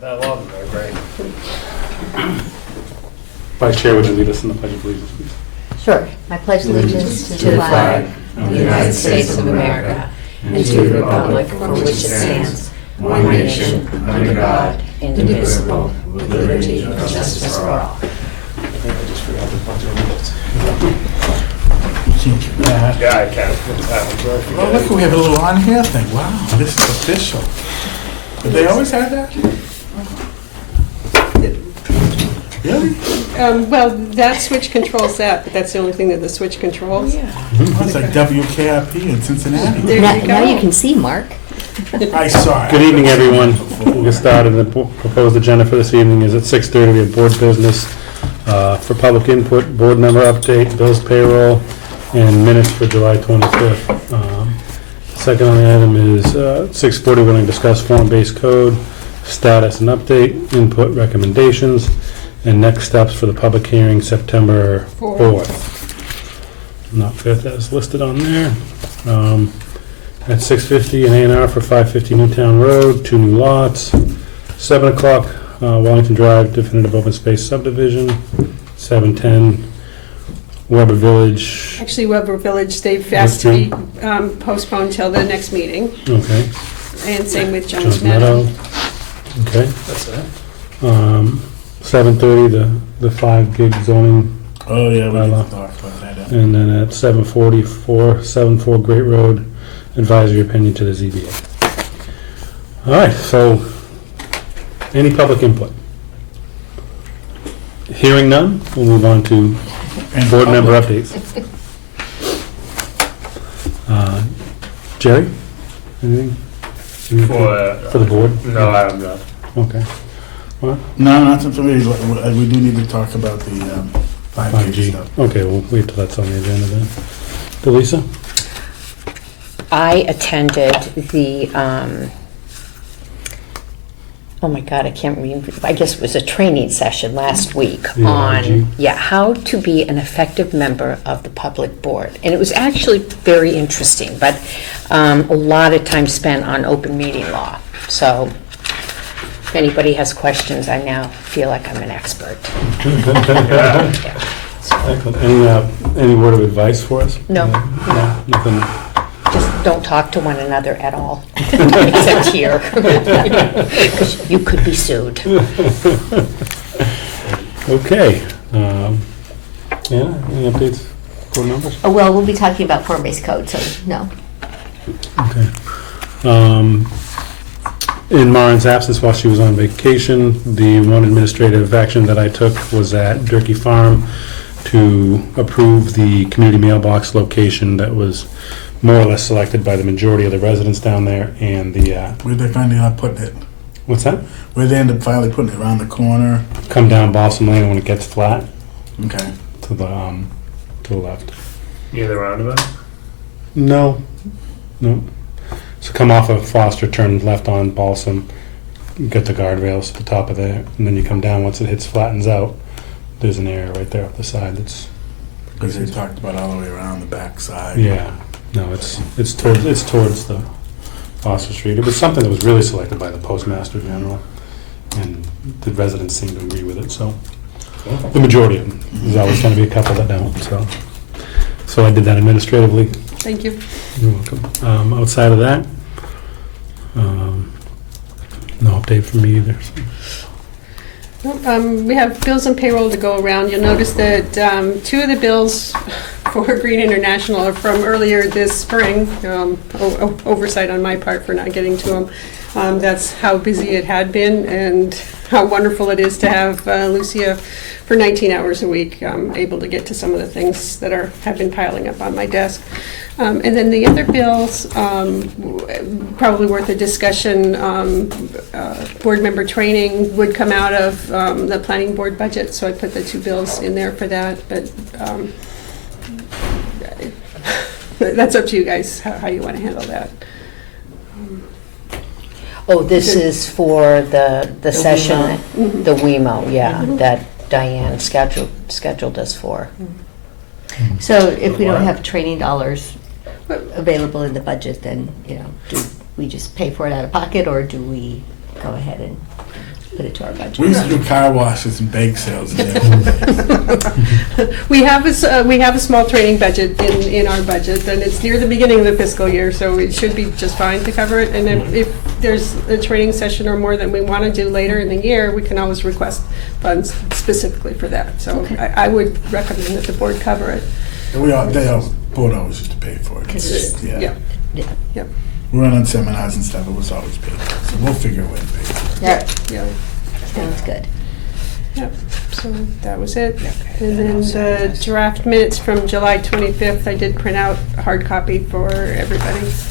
That long ago, right? Vice Chair, would you lead us in the Pledge of Allegiance, please? Sure. I pledge allegiance to the flag of the United States of America and to the republic for which it stands, one nation, under God, indivisible, with liberty and justice for all. I think I just forgot the Pledge of Allegiance. Yeah, I can. Well, look, we have a little on here thing. Wow, this is official. Did they always have that? Really? Well, that switch controls that, but that's the only thing that the switch controls. It's like WKRP in Cincinnati. There Now, you go. now you can see Mark. I saw it. Good evening, everyone. We'll get started. The proposed agenda for this evening is at 6:30. We have board business for public input, board member update, bills payroll, and minutes for July 25th. Second on the item is 6:40. We're going to discuss form-based code, status and update, input recommendations, and next steps for the public hearing September 4th. Not 5th as listed on there. At 6:50, an A&R for 550 Newtown Road, 2 new lots. 7 o'clock, Wellington Drive, definitive open space subdivision. 7:10, Weber Village. Actually, Weber Village stayed fast to be postponed till the next meeting, Okay. and same with Jones Jones Meadow. Meadow. Okay. That's it. 7:30, the 5 gig zoning. Oh, yeah, we need Bylaw. to talk about that. And then at 7:44 Great Road, advisory opinion to the ZBA. All right, so any public input? Hearing none, we'll move on to And board member public. updates. Jerry, anything? For the board? No, I'm not. Okay. What? No, not something we do need to talk about the 5G 5G. stuff. Okay, we'll wait till that's on the agenda then. Delisa? I attended the, oh my God, I can't remember, I guess it was a training session last week Yeah, on, RG. how to be an effective member of the public board. And it was actually very interesting, but a lot of time spent on open meeting law. So if anybody has questions, I now feel like I'm an expert. Excellent. Any word of advice for us? No. No, nothing. Just don't talk to one another at all, except here. Because you could be sued. Okay. Yeah, any updates, board members? Oh, well, we'll be talking about form-based code, so no. Okay. In Maureen's absence while she was on vacation, the one administrative action that I took was at Durkee Farm to approve the community mailbox location that was more or less selected by the majority of the residents down there, and the, Where'd they finally end up putting it? what's that? Where'd they end up finally putting it around the corner? Come down Balsam Lane when it gets flat Okay. to the left. Near the roundabout? No. So come off of Foster, turn left on Balsam, get the guardrails at the top of there, and then you come down. Once it hits, flattens out, there's an area right there up the side that's, Because they talked about all the way around the back side. yeah. No, it's towards the Foster Street. It was something that was really selected by the Postmaster General, and the residents seem to agree with it, so. The majority of them. There's always going to be a couple that don't, so. So I did that administratively. Thank you. You're welcome. Outside of that, no update from me either. So. We have bills and payroll to go around. You'll notice that 2 of the bills for Green International are from earlier this spring. Oversight on my part for not getting to them. That's how busy it had been and how wonderful it is to have Lucia for 19 hours a week able to get to some of the things that have been piling up on my desk. And then the other bills, probably worth a discussion, board member training would come out of the planning board budget, so I put the 2 bills in there for that, but that's up to you guys, how you want to handle that. Oh, this is for the session, Mhm. the WEMO, yeah, Mhm. that Diane scheduled us for. So if we don't have training dollars available in the budget, then, do we just pay for it out of pocket, or do we go ahead and put it to our budget. We used to do car washes and bake sales. We have a small training budget in our budget, and it's near the beginning of the fiscal year, so it should be just fine to cover it. And if there's a training session or more that we want to do later in the year, we can always request funds specifically for that. So Okay. I would recommend that the board cover it. And board always used to pay for it. 'Cause it's- Yeah, Yeah. yeah, We went on seminars and stuff, it was always paid for. So we'll figure a way to pay for it. Yeah, yeah. sounds good. Yep, so that was it. And then the draft minutes from July 25th, I did print out a hard copy for everybody. This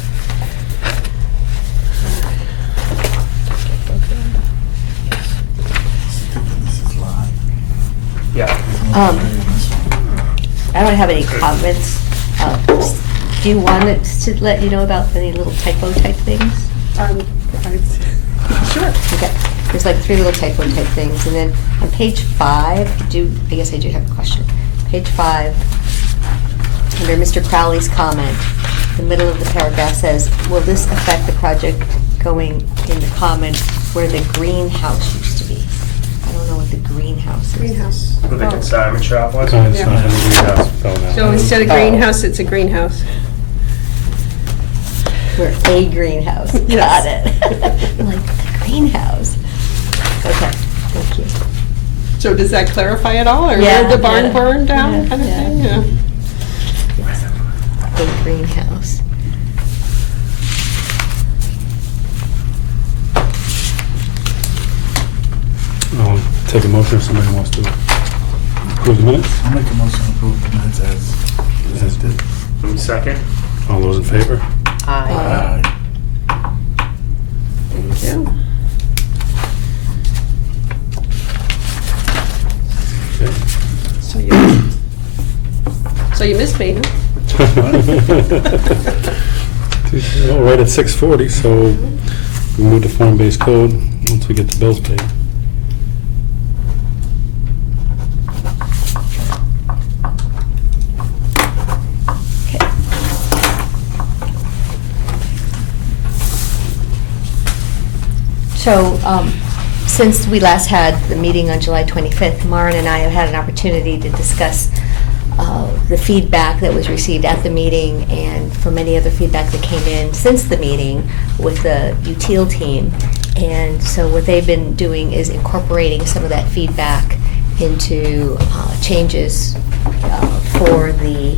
is live. Yeah. I don't have any comments. Do you want us to let you know about any little typo type things? Sure. Okay, there's like 3 little typo type things, and then on page 5, I guess I do have a question. Page 5, under Mr. Crowley's comment, the middle of the paragraph says, will this affect the project going in the common where the greenhouse used to be? I don't know what the greenhouse is. Greenhouse. Where the consignment shop was? It's not in the greenhouse, fell down. So instead of greenhouse, it's a greenhouse. We're a greenhouse. Got Yes. it. I'm like, the greenhouse. Okay, thank you. So does that clarify at all, or Yeah, did the barn yeah. burn down Yeah, kind of yeah. thing? Yeah. A greenhouse. I'll take a motion if somebody wants to approve the minutes. I'll make a motion to approve the minutes as presented. Second? All those in favor? Aye. Thank you. Okay. So you missed me, huh? Well, right at 6:40, so we move to form-based code once we get the bills paid. Okay. So, since we last had the meeting on July 25th, Maren and I have had an opportunity to discuss the feedback that was received at the meeting and from any other feedback that came in since the meeting with the UTIL team. And so what they've been doing is incorporating some of that feedback into changes for the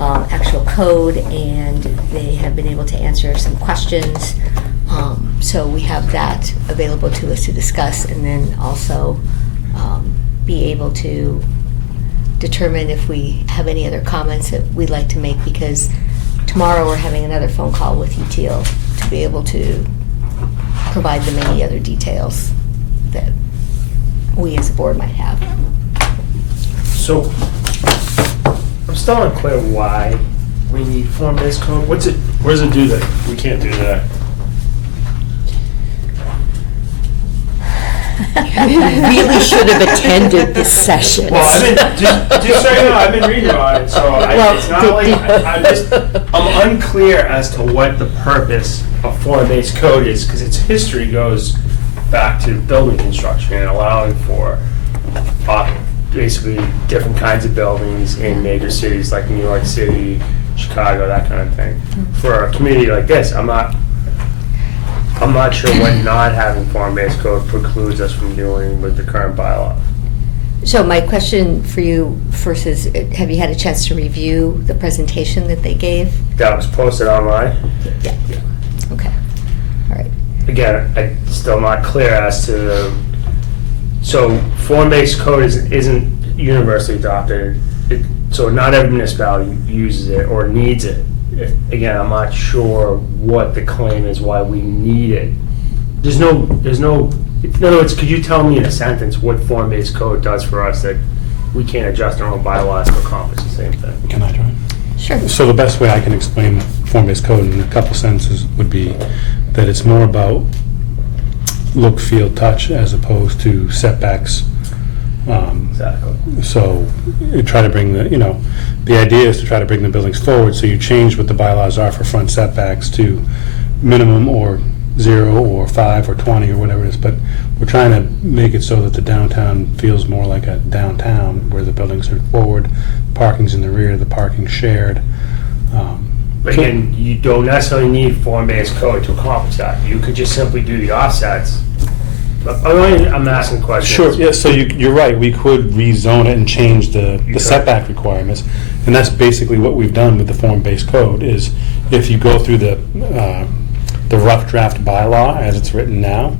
actual code, and they have been able to answer some questions. So we have that available to us to discuss, and then also be able to determine if we have any other comments that we'd like to make, because tomorrow we're having another phone call with UTIL to be able to provide them any other details that we as a board might have. So, I'm still unclear why we need form-based code. What does it do that we can't do that? You really should have attended this session. Well, I've been, just so you know, I've been reading about it, so Well, it's not like, I'm unclear as to what the purpose of form-based code is, because its history goes back to building construction and allowing for basically different kinds of buildings in major cities like New York City, Chicago, that kind of thing. For a community like this, I'm not sure what not having form-based code precludes us from doing with the current bylaw. So my question for you first is, have you had a chance to review the presentation that they gave? That was posted online. Yeah. Okay, all right. Again, I'm still not clear as to so form-based code isn't universally adopted. So not every municipality uses it or needs it. Again, I'm not sure what the claim is, why we need it. In other words, could you tell me in a sentence what form-based code does for us that we can't adjust our own bylaws to accomplish the same thing? Can I try? Sure. So the best way I can explain form-based code in a couple sentences would be that it's more about look, feel, touch as opposed to setbacks. Exactly. So you try to bring the idea is to try to bring the buildings forward, so you change what the bylaws are for front setbacks to minimum or 0 or 5 or 20 or whatever it is, but we're trying to make it so that the downtown feels more like a downtown, where the buildings are forward, parking's in the rear, the parking's shared. But again, you don't necessarily need form-based code to accomplish that. You could just simply do the offsets. But I'm asking questions. Sure, yeah, so you're right, we could rezone it and change the could. setback requirements. And that's basically what we've done with the form-based code, is if you go through the rough draft bylaw as it's written now,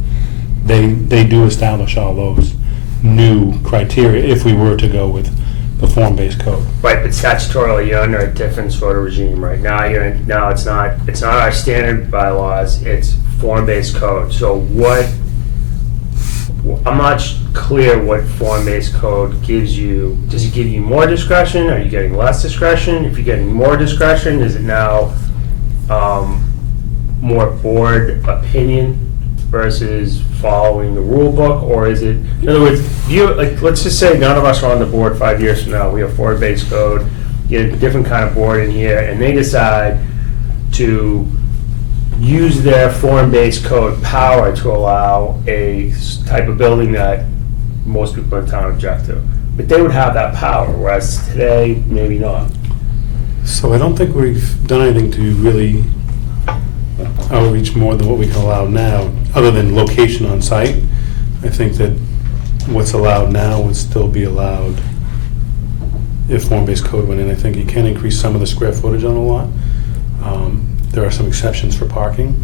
they do establish all those new criteria if we were to go with the form-based code. Right, but statutorily, you're under a different sort of regime right now. Now it's not our standard bylaws, it's form-based code. So I'm not clear what form-based code gives you. Does it give you more discretion? Are you getting less discretion? If you're getting more discretion, is it now more board opinion versus following the rule book? Or is it, in other words, let's just say none of us are on the board 5 years from now. We have form-based code, get a different kind of board in here, and they decide to use their form-based code power to allow a type of building that most people in town object to. But they would have that power, whereas today, maybe not. So I don't think we've done anything to really outreach more than what we can allow now, other than location on site. I think that what's allowed now would still be allowed if form-based code went in. I think you can increase some of the square footage on a lot. There are some exceptions for parking.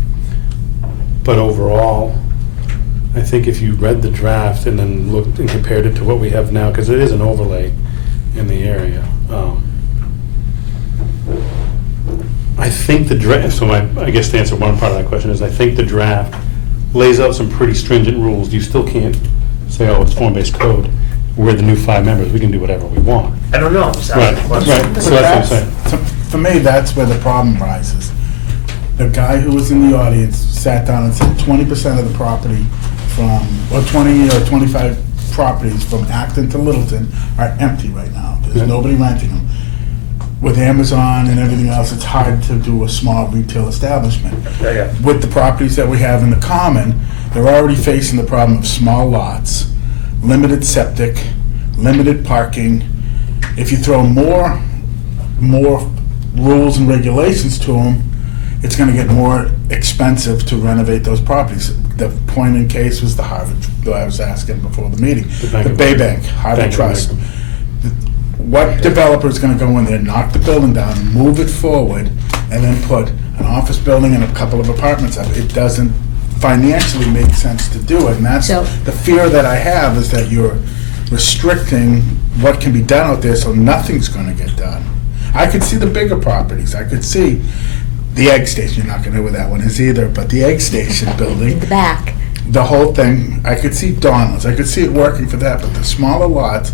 But overall, I think if you read the draft and then looked and compared it to what we have now, because it is an overlay in the area, I think the draft, so I guess to answer one part of that question is, I think the draft lays out some pretty stringent rules. You still can't say, oh, it's form-based code. We're the new 5 members, we can do whatever we want. I don't know. I'm just Right, asking questions. right, so that's what I'm saying. For me, that's where the problem rises. The guy who was in the audience sat down and said 20% of the property from, or 20 or 25 properties from Acton to Littleton are empty right now. There's Yeah. nobody renting them. With Amazon and everything else, it's hard to do a small retail establishment. Yeah. With the properties that we have in the common, they're already facing the problem of small lots, limited septic, limited parking. If you throw more rules and regulations to them, it's gonna get more expensive to renovate those properties. The point in case was the Harvard, that I was asking before the meeting, the Bay Bank, Harvard Trust. What developer is gonna go in there, knock the building down, move it forward, and then put an office building and a couple of apartments up? It doesn't financially make sense to do it, and that's So- the fear that I have, is that you're restricting what can be done out there, so nothing's gonna get done. I could see the bigger properties, I could see the egg station, you're not gonna know where that one is either, but the egg station In building, the back. the whole thing, I could see Donald's, I could see it working for that, but the smaller lots,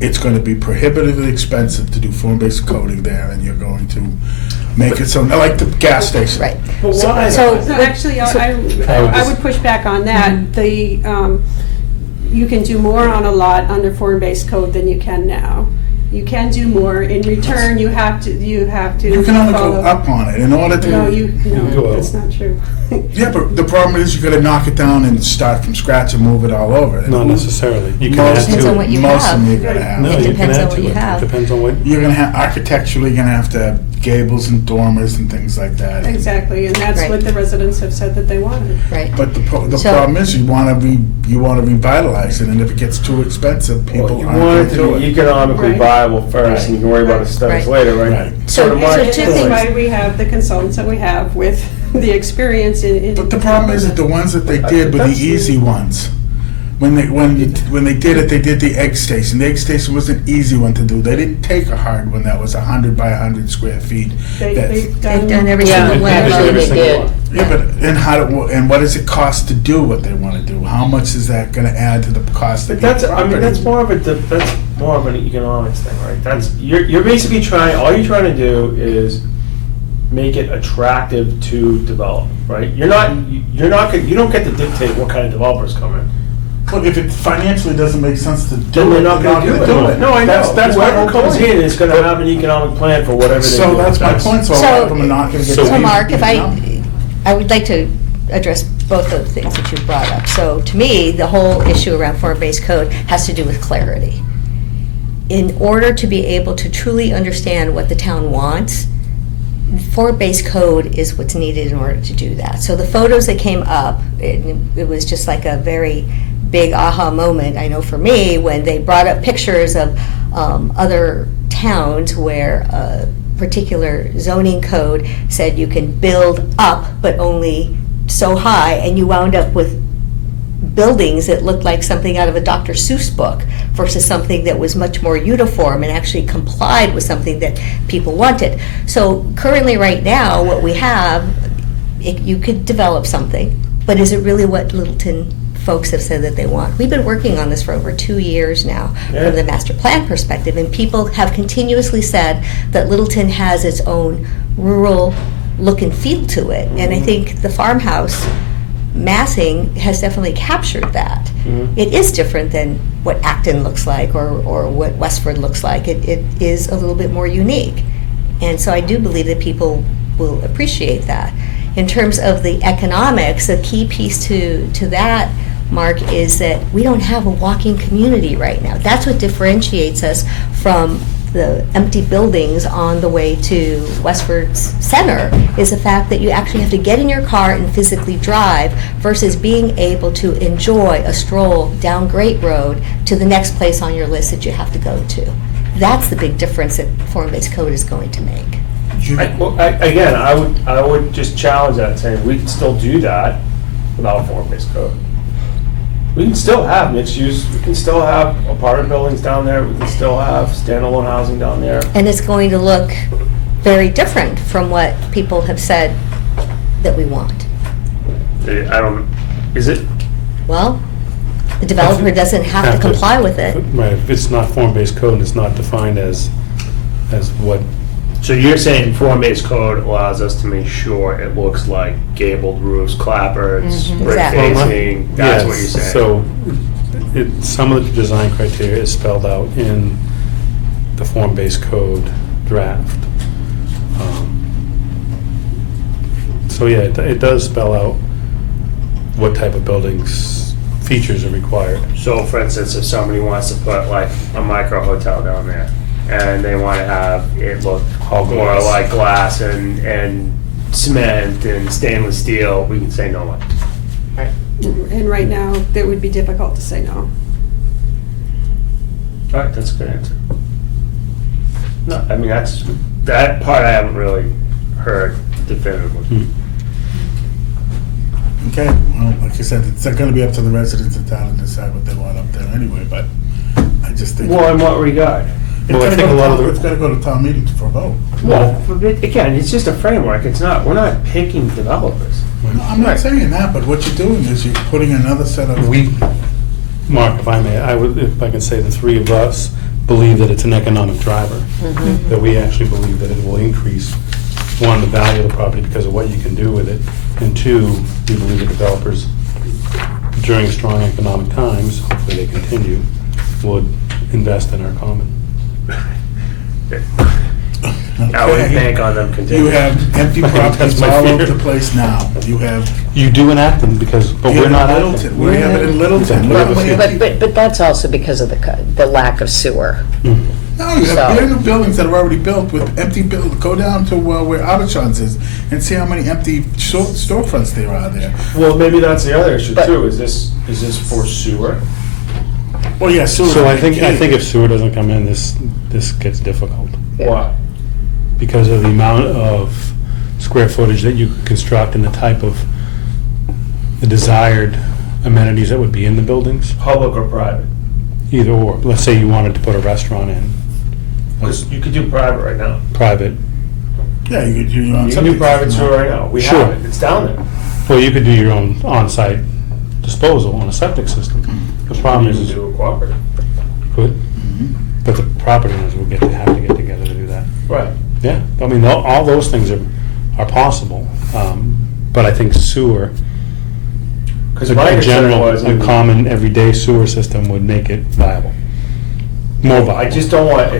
it's gonna be prohibitively expensive to do form-based coding there, and you're going to make it so, like the gas station. Right. But why? So, So actually, I would push back on that. You can do more on a lot under form-based code than you can now. You can do more. In return, you have to You can only go follow- up on it in order to. No, can go no, up. that's not true. Yeah, but the problem is you gotta knock it down and start from scratch and move it all over. Not necessarily. You can Most- add Depends to on it. what you Most of them have. you're gonna have. No, It you can depends add on what to you it. have. Depends on what. You're gonna have, architecturally, you're gonna have to have gables and dormers and things like that. Exactly, and that's Right. what the residents have said that they wanted. Right. But the So- problem is, you wanna revitalize it, and if it gets too expensive, people Well, you aren't want gonna it to do be it. economically Right. viable first, and you can worry about aesthetics later, right? Right. So- to my so And two that's things. why we have the consultants that we have with the experience in. But the problem is that the ones that they did were the easy ones. When they did it, they did the egg station. The egg station was an easy one to do. They didn't take a hard one that was 100 by 100 square feet. That's- They've They've done every Yeah, single one. actually, Every they single did. one. Yeah, but and what does it cost to do what they want to do? How much is that going to add to the cost of But the property? that's more of an economics thing, right? You're basically all you're trying to do is make it attractive to develop, right? You don't get to dictate what kind of developers come in. Well, if it financially doesn't make sense to do Then it, they're not gonna do it. No, I know. That's my whole Whoever comes point. in is gonna have an economic plan for whatever they do. So that's my point. So a lot of them are not going to get. So Mark, if I would like to address both of the things that you brought up. So to me, the whole issue around form-based code has to do with clarity. In order to be able to truly understand what the town wants, form-based code is what's needed in order to do that. So the photos that came up, it was just like a very big aha moment, I know for me, when they brought up pictures of other towns where a particular zoning code said you can build up but only so high, and you wound up with buildings that looked like something out of a Dr. Seuss book versus something that was much more uniform and actually complied with something that people wanted. So currently, right now, what we have, you could develop something, but is it really what Littleton folks have said that they want? We've been working on this for over 2 years now from the master plan perspective, and people have continuously said that Littleton has its own rural look and feel to it. And I think the farmhouse massing has definitely captured that. It is different than what Acton looks like or what Westford looks like. It is a little bit more unique. And so I do believe that people will appreciate that. In terms of the economics, a key piece to that, Mark, is that we don't have a walking community right now. That's what differentiates us from the empty buildings on the way to Westford's center, is the fact that you actually have to get in your car and physically drive versus being able to enjoy a stroll down Great Road to the next place on your list that you have to go to. That's the big difference that form-based code is going to make. Again, I would just challenge that, saying we can still do that without form-based code. We can still have mixed use, we can still have apartment buildings down there, we can still have standalone housing down there. And it's going to look very different from what people have said that we want. Is it? Well, the developer doesn't have to comply with it. Right, if it's not form-based code and it's not defined as what. So you're saying form-based code allows us to make sure it looks like gabled roofs, clapboards, brick Exactly. facing, that's what you're saying? So some of the design criteria is spelled out in the form-based code draft. So yeah, it does spell out what type of buildings, features are required. So for instance, if somebody wants to put like a micro hotel down there, and they want to have it look All more glass. like glass and cement and stainless steel, we can say no way. And right now, it would be difficult to say no. All right, that's a good answer. No, I mean, that part I haven't really heard definitively. Okay, well, like I said, it's not gonna be up to the residents of town to decide what they want up there anyway, but I just think. Well, in what regard? Well, I think a lot of It's gotta go to town meeting for a vote. Well, again, it's just a framework, we're not picking developers. No, I'm not saying that, but what you're doing is you're putting another set of. Mark, if I may, if I can say, the three of us believe that it's an economic driver. That we actually believe that it will increase, one, the value of the property because of what you can do with it, and two, we believe the developers, during strong economic times, hopefully they continue, would invest in our common. I would bank on them You continuing. have empty properties That's my all over fear. the place now. You have. You do in Acton, but you we're have not in Acton. Littleton. We have it in Littleton. Look how many empty- But that's also because of the lack of sewer. No, you So- have brand new buildings that are already built with empty go down to where Abachon's is and see how many empty storefronts there are there. Well, maybe that's the other issue But- too, is this for sewer? Well, yeah, So I think if sewer doesn't come in, this gets difficult. Why? Because of the amount of square footage that you could construct and the type of, the desired amenities that would be in the buildings, Public or private? either or. Let's say you wanted to put a restaurant in, Because you could do private right now. private. Yeah, you could do your own. You can do septic private system sewer now. right now. We Sure. have it, it's down there. Well, you could do your own on-site disposal on a septic system. The problem You can is, do a cooperative. good, but the property owners will have to get together to do that. Right. Yeah, I mean, all those things are possible, but I think sewer, Because my in understanding general, was, a common everyday sewer system would make it viable. More viable. I just don't want,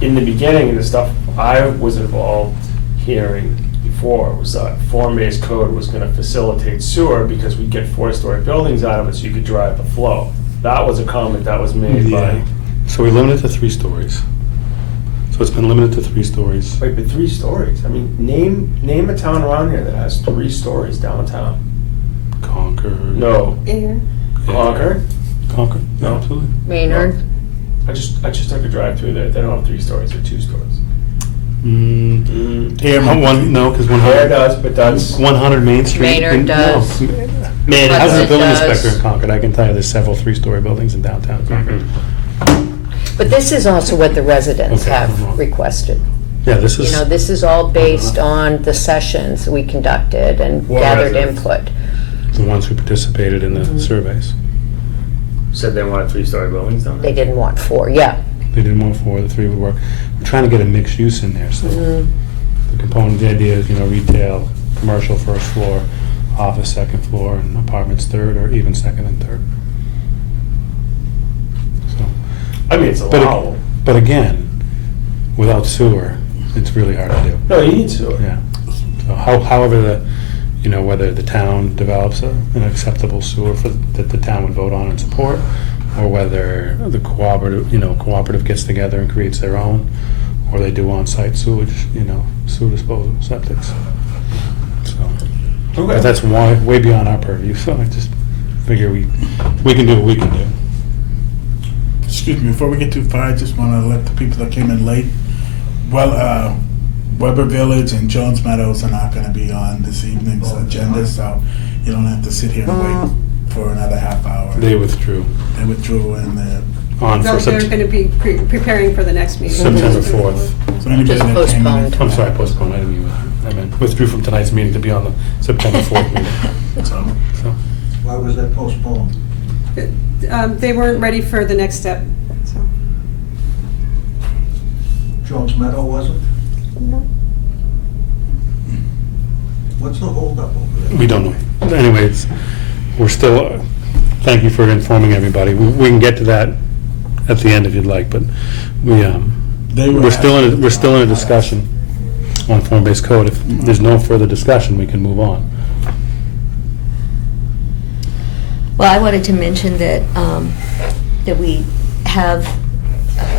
in the beginning of the stuff I was involved hearing before, was that form-based code was gonna facilitate sewer because we'd get 4-story buildings out of it so you could drive the flow. That was a comment that was made by, Yeah. So we limited to 3 stories. So it's been limited to 3 stories. wait, but 3 stories? I mean, name a town around here that has 3 stories downtown. Concord. No, Air. Concord? Concord, yeah, No. absolutely. Maynard? I just took a drive through there. They don't have 3 stories, they're 2 stories. Here, No, because Air 100, does, but that's, 100 Main Street. Maynard does. No. man, I was a Hudson building does. inspector in Concord. I can tell you there's several 3-story buildings in downtown Concord. But this is also what the residents Okay, have hold on. requested. Yeah, this You is, know, this is all based on the sessions we conducted and What gathered residents? input. the ones who participated in the surveys. said they wanted 3-story buildings down They there. didn't want 4, yeah. They didn't want 4, the 3 would work. We're trying to get a mixed use in there, so Mm-hmm. the component, the idea is, retail, commercial first floor, office second floor, and apartments third, or even second and third. So, I mean, it's But, allowable. but again, without sewer, it's really hard to do. No, you need sewer. Yeah. So however whether the town develops an acceptable sewer that the town would vote on and support, or whether the cooperative gets together and creates their own, or they do on-site sewage, sewer disposal, septics. So, Okay. but that's way beyond our purview, so I just figure we can do what we can do. excuse me, before we get too far, I just want to let the people that came in late, well, Weber Village and Jones Meadows are not going to be on this evening's agenda, so you don't have to sit here and wait for another half hour. They withdrew They withdrew and on No, for they're going to be preparing for the next meeting. September 4th. so anybody Just that came in. postponed. I'm sorry, postponed, I didn't mean I meant withdrew from tonight's meeting to be on the September 4th meeting. So, So, Why was that postponed? They weren't ready for the next step, so. Jones Meadow wasn't? What's the holdup over there? we don't know. Anyways, we're still, thank you for informing everybody. We can get to that at the end if you'd like, but They were we're still in a discussion on form-based code. If there's no further discussion, we can move on. Well, I wanted to mention that, that we have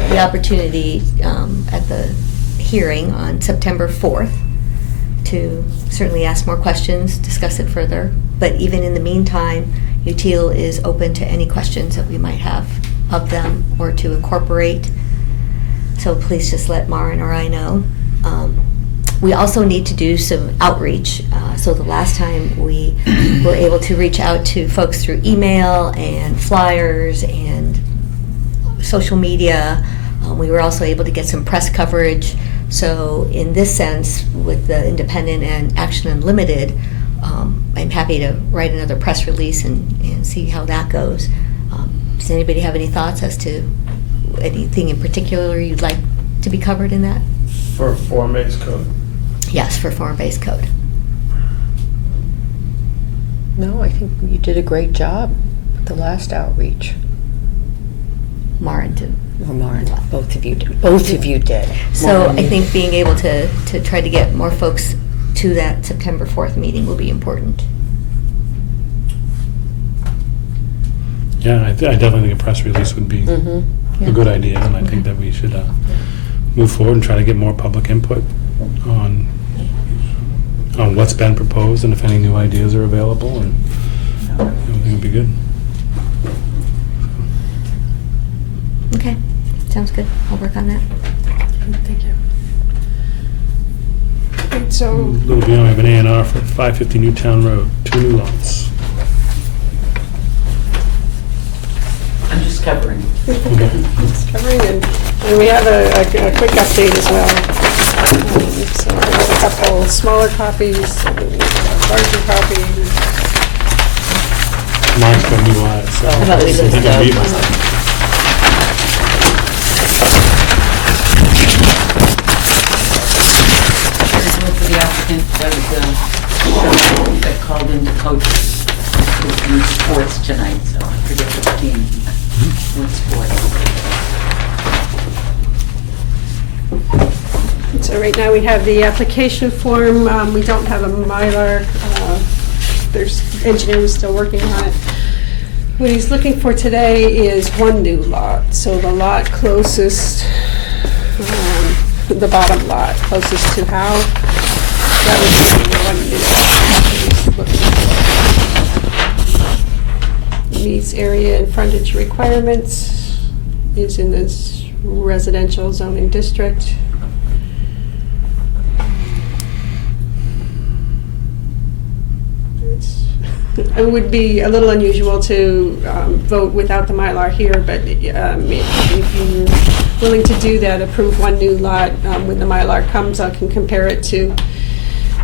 the opportunity at the hearing on September 4th to certainly ask more questions, discuss it further. But even in the meantime, UTIL is open to any questions that we might have of them or to incorporate. So please just let Maren or I know. We also need to do some outreach. So the last time we were able to reach out to folks through email and flyers and social media. We were also able to get some press coverage. So in this sense, with the Independent and Action Unlimited, I'm happy to write another press release and see how that goes. Does anybody have any thoughts as to anything in particular you'd like to be covered in that? For form-based code. Yes, for form-based code. No, I think you did a great job with the last outreach. Maren too. Or Maren, both of you did. Both of you did. So Maren, I you- think being able to try to get more folks to that September 4th meeting will be important. Yeah, I definitely think a press release would be Mhm. a good idea, and I think that we should move forward and try to get more public input on what's been proposed and if any new ideas are available, and everything would be good. Okay, sounds good. I'll work on that. Thank you. Okay, so, Little beyond, we have an A&R for 550 Newtown Road, 2 new lots. I'm just covering. it's covering, and we have a quick update as well. So we have a couple smaller copies, larger copies. Mine's got new eyes, so. How about we I lift think I those? need one. Here's one for the applicant that called in to coach in sports tonight, so I forget which team, what sport. So right now we have the application form. We don't have a Mylar. There's engineer who's still working on it. What he's looking for today is one new lot. So the lot closest, the bottom lot closest to Howe, that would be the one new lot he's looking for. Meets area and frontage requirements, is in this residential zoning district. It would be a little unusual to vote without the Mylar here, but if you're willing to do that, approve one new lot, when the Mylar comes, I can compare it to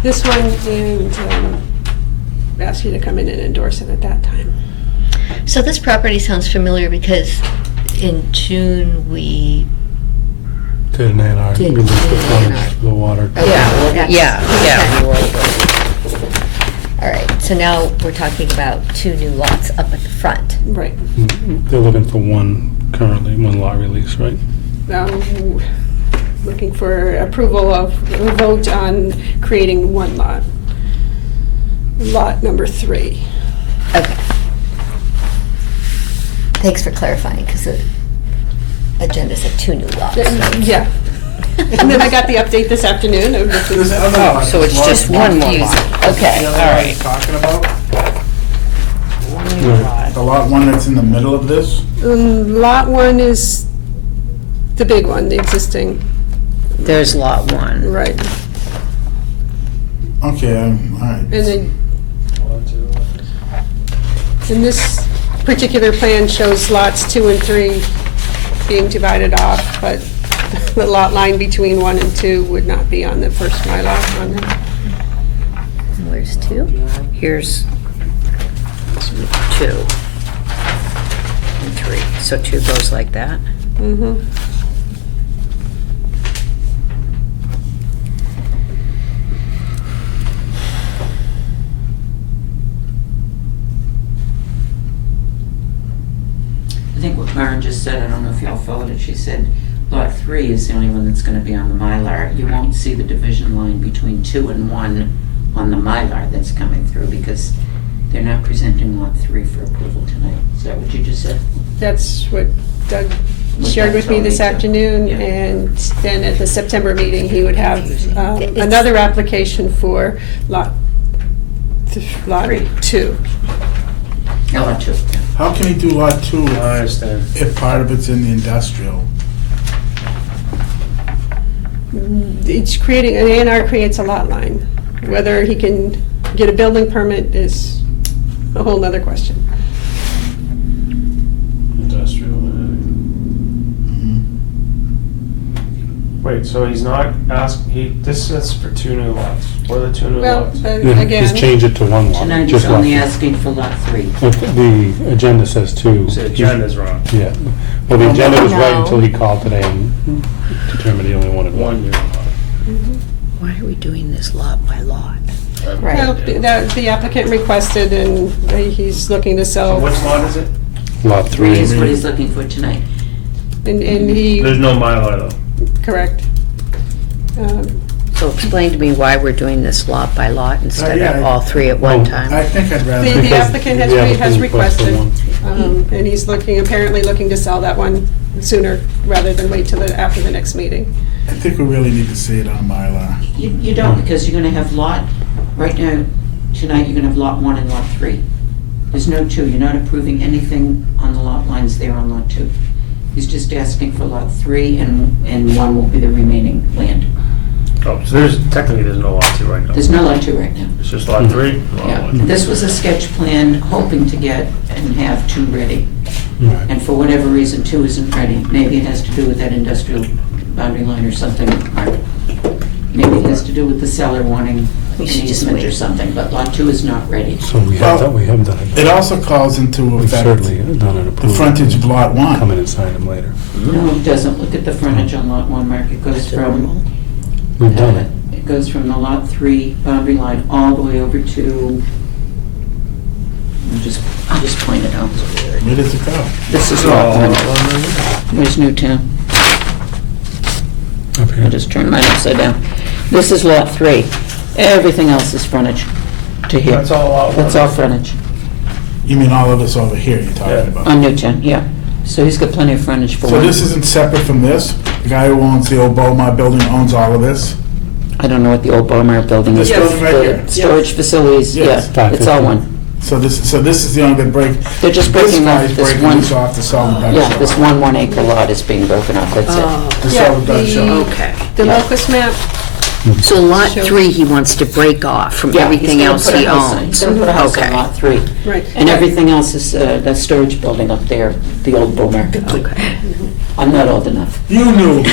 this one and ask you to come in and endorse it at that time. So this property sounds familiar because in June, we Did an A&R, Did release the an frontage A&R. for the water. Okay. Yeah, we were. All right, so now we're talking about 2 new lots up at the front. Right. They're looking for one currently, one lot release, right? Looking for approval of a vote on creating one lot. Lot number 3. Okay. Thanks for clarifying, because the agenda said 2 new lots. Yeah. And then I got the update this afternoon. Oh, so it's just one more lot. Okay, You know all what right. I'm talking about? One new lot. The lot one that's in the middle of this? Lot 1 is the big one, the existing, There's lot 1. right. Okay, all right. And then, and this particular plan shows lots 2 and 3 being divided off, but the lot line between 1 and 2 would not be on the first Mylar on there. Where's 2? Here's 2 and 3. So 2 goes like that. Mm-hmm. I think what Maren just said, I don't know if y'all followed it, she said lot 3 is the only one that's gonna be on the Mylar. You won't see the division line between 2 and 1 on the Mylar that's coming through because they're not presenting lot 3 for approval tonight. Is that what you just said? That's what Doug shared with me this afternoon, Yeah. and then at the September meeting, he would have another application for lot 3. 2. No, lot 2. How can he do lot 2 I understand. if part of it's in the industrial? It's creating, an A&R creates a lot line. Whether he can get a building permit is a whole nother question. Industrial. Wait, so he's not asking, this is for 2 new lots. What are the 2 new Well, lots? Yeah, again, just change it to one lot. Tonight he's just lot only 3. asking for lot 3. The agenda says 2. So the agenda's wrong. Yeah, well, the agenda was right No. until he called today and determined he only wanted One one. new lot. Why are we doing this lot by lot? Right. well, the applicant requested, and he's looking to So sell, which lot is it? Lot 3 3. is what he's looking for tonight. and he, There's no Mylar though. correct. So explain to me why we're doing this lot by lot instead yeah, of all 3 at one well, time. I think I'd rather. The Because applicant the has applicant requested, requested and he's apparently looking to sell that one sooner rather than wait till after the next meeting. I think we really need to see it on Mylar. You don't, because you're gonna have lot, right now, tonight, you're gonna have lot 1 and lot 3. There's no 2, you're not approving anything on the lot lines there on lot 2. He's just asking for lot 3 and 1 will be the remaining land. Oh, so technically there's no lot 2 right now. There's no lot 2 right now. It's just lot 3? Yeah, this was a sketch plan, hoping to get and have 2 ready. Right. And for whatever reason, 2 isn't ready. Maybe it has to do with that industrial boundary line or something. Or maybe it has to do with the seller wanting an We should just easement or wait. something, but lot 2 is not ready. So we have done, we have done it. It also calls into We've effect certainly done an the approval. frontage of lot Come 1. in and sign them later. No, it doesn't. Look at the frontage on lot 1, Mark. It goes from, We've done it. it goes from the lot 3 boundary line all the way over to, I'll just point it out. Where does it go? This is Oh, lot 1. Where's Newtown? Up here. I just turned mine upside down. This is lot 3. Everything else is frontage to here. That's all lot one. That's all frontage. You mean all of this over here you're talking Yeah. about? On Newtown, yeah. So he's got plenty of frontage for So one. this isn't separate from this? The guy who owns the old Beaumont building owns all of this? I don't know what the old Beaumont building is. This building right The here? Storage facilities, yeah, Yes. it's all one. So this is the only break. They're just This breaking off guy's this breaking one, this off to sell the duck yeah, shop. this 1 acre lot is being broken off, that's it. To Yeah, sell the duck shop. Okay. The locus map, So lot Sure. 3, he wants to break off from Yeah, everything he's gonna else put a he house- owns. He's gonna put a house on Okay. lot 3. right. And everything else is, that storage building up there, the old bull market. Okay. I'm not old enough. You knew.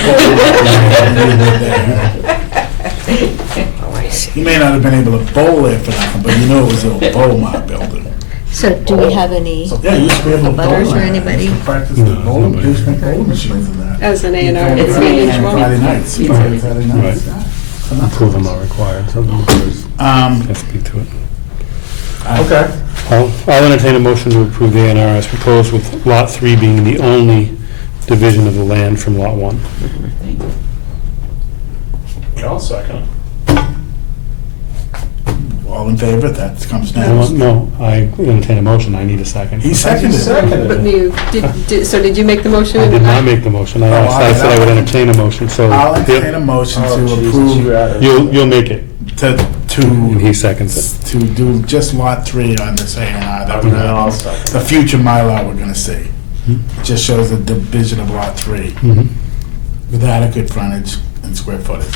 Oh, I see. You may not have been able to bowl there for nothing, but you know it was the old Beaumont building. So do we have any, Yeah, you used to be able to bowl Butters or there. anybody? Used to practice the No, bowling, nobody. used to make bowling machines in that. As an A&R, Friday It's an A&R. Friday nights. Right. Friday nights. Approval not required, so the members Um, can speak to it. Okay. I'll entertain a motion to approve the A&R as proposed, with Lot 3 being the only division of the land from Lot 1. I'll second. all in favor, that comes No, next. no, I entertain a motion, I need a second. He seconded it. But so did you make the motion? I did not make the motion, I said I would entertain a motion, so I'll entertain a motion Oh, to Jesus, approve, you got it. you'll make it, to and he seconds it. to do just lot 3 on this A&R that we're And then I'll gonna, second. the future Mylar we're gonna see. Just shows the division of lot 3 Mhm. with adequate frontage and square footage.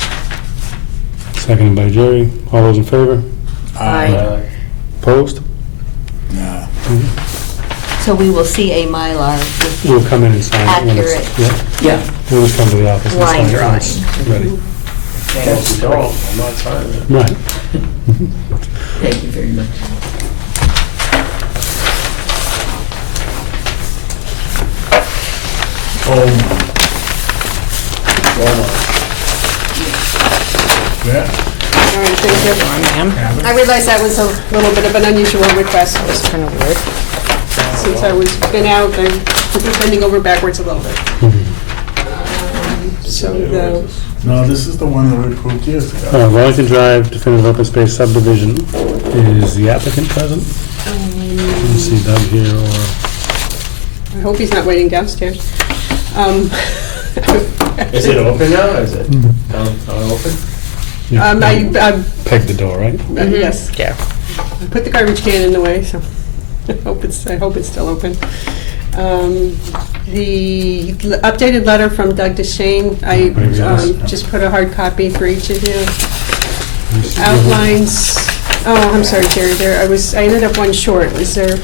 Seconded by Jerry, all those in favor? Uh, Opposed? Yeah. so we will see a Mylar with We'll the come in and sign it when it's, Accurate. yeah, Yeah, we'll just come to the office and line sign it when drawing. it's ready. If you don't, I'm not signing it. Right. thank you very much. Yeah. All right, thank you. I realize that was a little bit of an unusual request. It was Kind of weird. Since I was been out, I'm bending over backwards a little bit. So the, No, this is the one that we approved years ago. Wellington Drive definitive open space subdivision, is the applicant present? Let's see Doug here, or, I hope he's not waiting downstairs. Is it open now? Is it not open? I peg the door, right? yes, Yeah. I put the garbage can in the way, so I hope it's still open. The updated letter from Doug DeShane, I Maybe yes. just put a hard copy for each of you. Outlines, oh, I'm sorry, Jerry, I ended up one short, was there?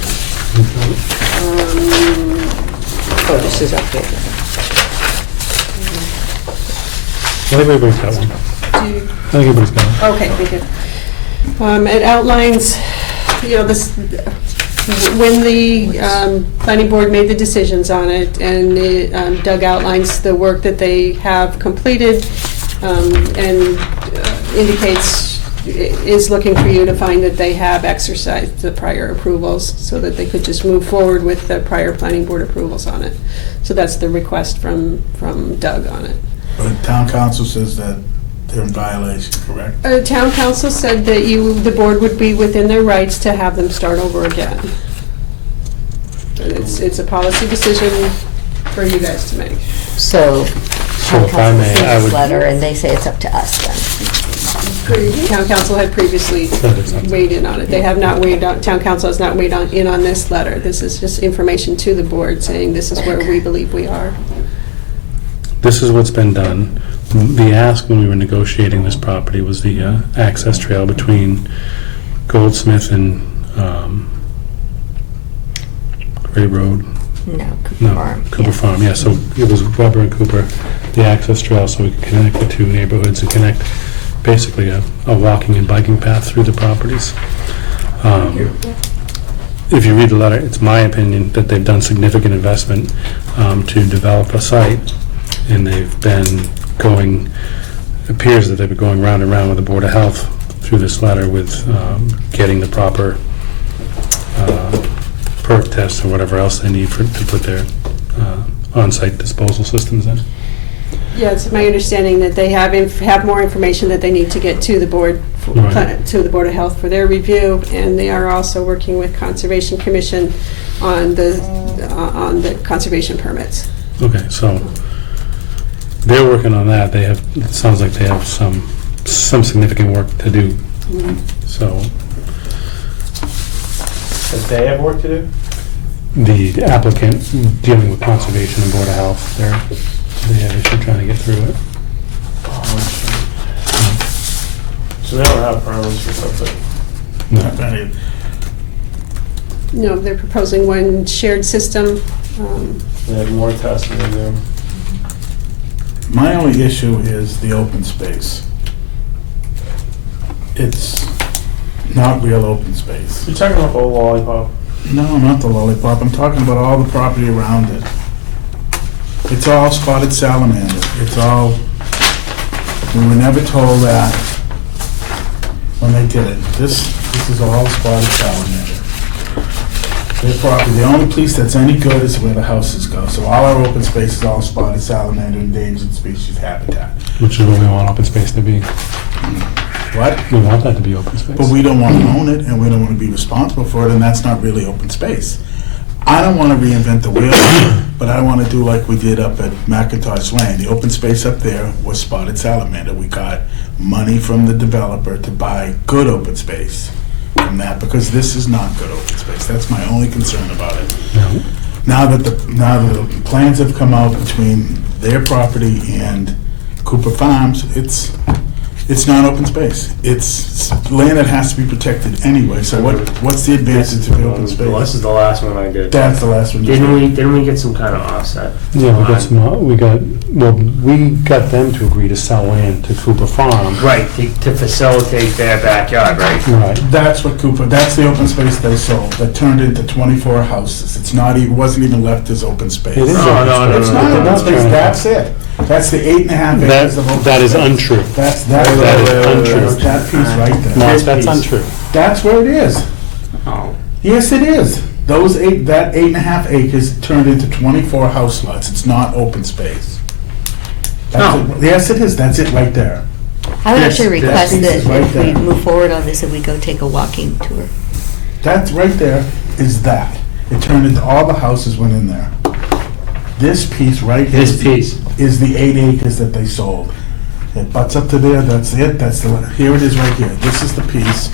Oh, this is up here. I think everybody's got one. I think everybody's got one. Okay, thank you. It outlines, this, when the planning board made the decisions on it, and Doug outlines the work that they have completed, and indicates, is looking for you to find that they have exercised the prior approvals, so that they could just move forward with the prior planning board approvals on it. So that's the request from Doug on it. But town council says that they're in violation, correct? Town council said that the board would be within their rights to have them start over again. It's a policy decision for you guys to make. So So town if I council may, sees I this would, letter and they say it's up to us then. Town council had previously That is up to- weighed in on it. They have not weighed on, town council has not weighed in on this letter. This is just information to the board saying this is where we believe we are. this is what's been done. The ask when we were negotiating this property was the access trail between Goldsmith and Gray Road. No, Cooper No, Farm. Cooper yeah. Farm, yeah, so it was Weber and Cooper, the access trail, so we could connect the two neighborhoods and connect basically a walking and biking path through the properties. If you read the letter, it's my opinion that they've done significant investment to develop a site, and they've been going, appears that they've been going round and round with the Board of Health through this letter with getting the proper perk tests or whatever else they need to put their on-site disposal systems in. Yeah, it's my understanding that they have more information that they need to get to the board, Right. to the Board of Health for their review, and they are also working with Conservation Commission on the conservation permits. Okay, so they're working on that. They have, it sounds like they have some significant work to do. So Does they have work to do? the applicant dealing with conservation and Board of Health, they have issue trying to get through it. So they don't have permits for something. No, they're proposing one shared system. They have more testing to do. My only issue is the open space. It's not real open space. You talking about old lollipop? No, not the lollipop. I'm talking about all the property around it. It's all spotted salamander. It's all, we were never told that when they did it. This is all spotted salamander. Their property, the only place that's any good is where the houses go. So all our open space is all spotted salamander, endangered species habitat. Which is what we want open space to be. What? We want that to be open space. But we don't want to own it, and we don't want to be responsible for it, and that's not really open space. I don't want to reinvent the wheel, but I want to do like we did up at McIntosh Lane. The open space up there was spotted salamander. We got money from the developer to buy good open space from that, because this is not good open space. That's my only concern about it. No. Now that the plans have come out between their property and Cooper Farms, it's not open space. It's land that has to be protected anyway. So what's the advantage of the open Well, this space? is the last one I did. That's the last one. Didn't we get some kind of offset? Yeah, we got we got them to agree to sell land to Cooper Farm. Right, to facilitate their backyard, right? Right. That's what Cooper, that's the open space they sold, that turned into 24 houses. It's not even, wasn't even left as open space. It is No, open no, space. no, It's no, not no, open Not space, turning. that's it. That's the 8.5 acres of open space. That is untrue. That's That is untrue. that piece right there. No, This that's piece. untrue. That's where it is. Oh. Yes, it is. That 8.5 acres turned into 24 house lots. It's not open space. That's No. it. Yes, it is. That's it right there. I would This- actually that request piece that is right if we there. move forward on this, that we go take a walking tour. That's right there is that. It turned into, all the houses went in there. This piece right here This piece. is the 8 acres that they sold. It butts up to there, that's it, here it is right here. This is the piece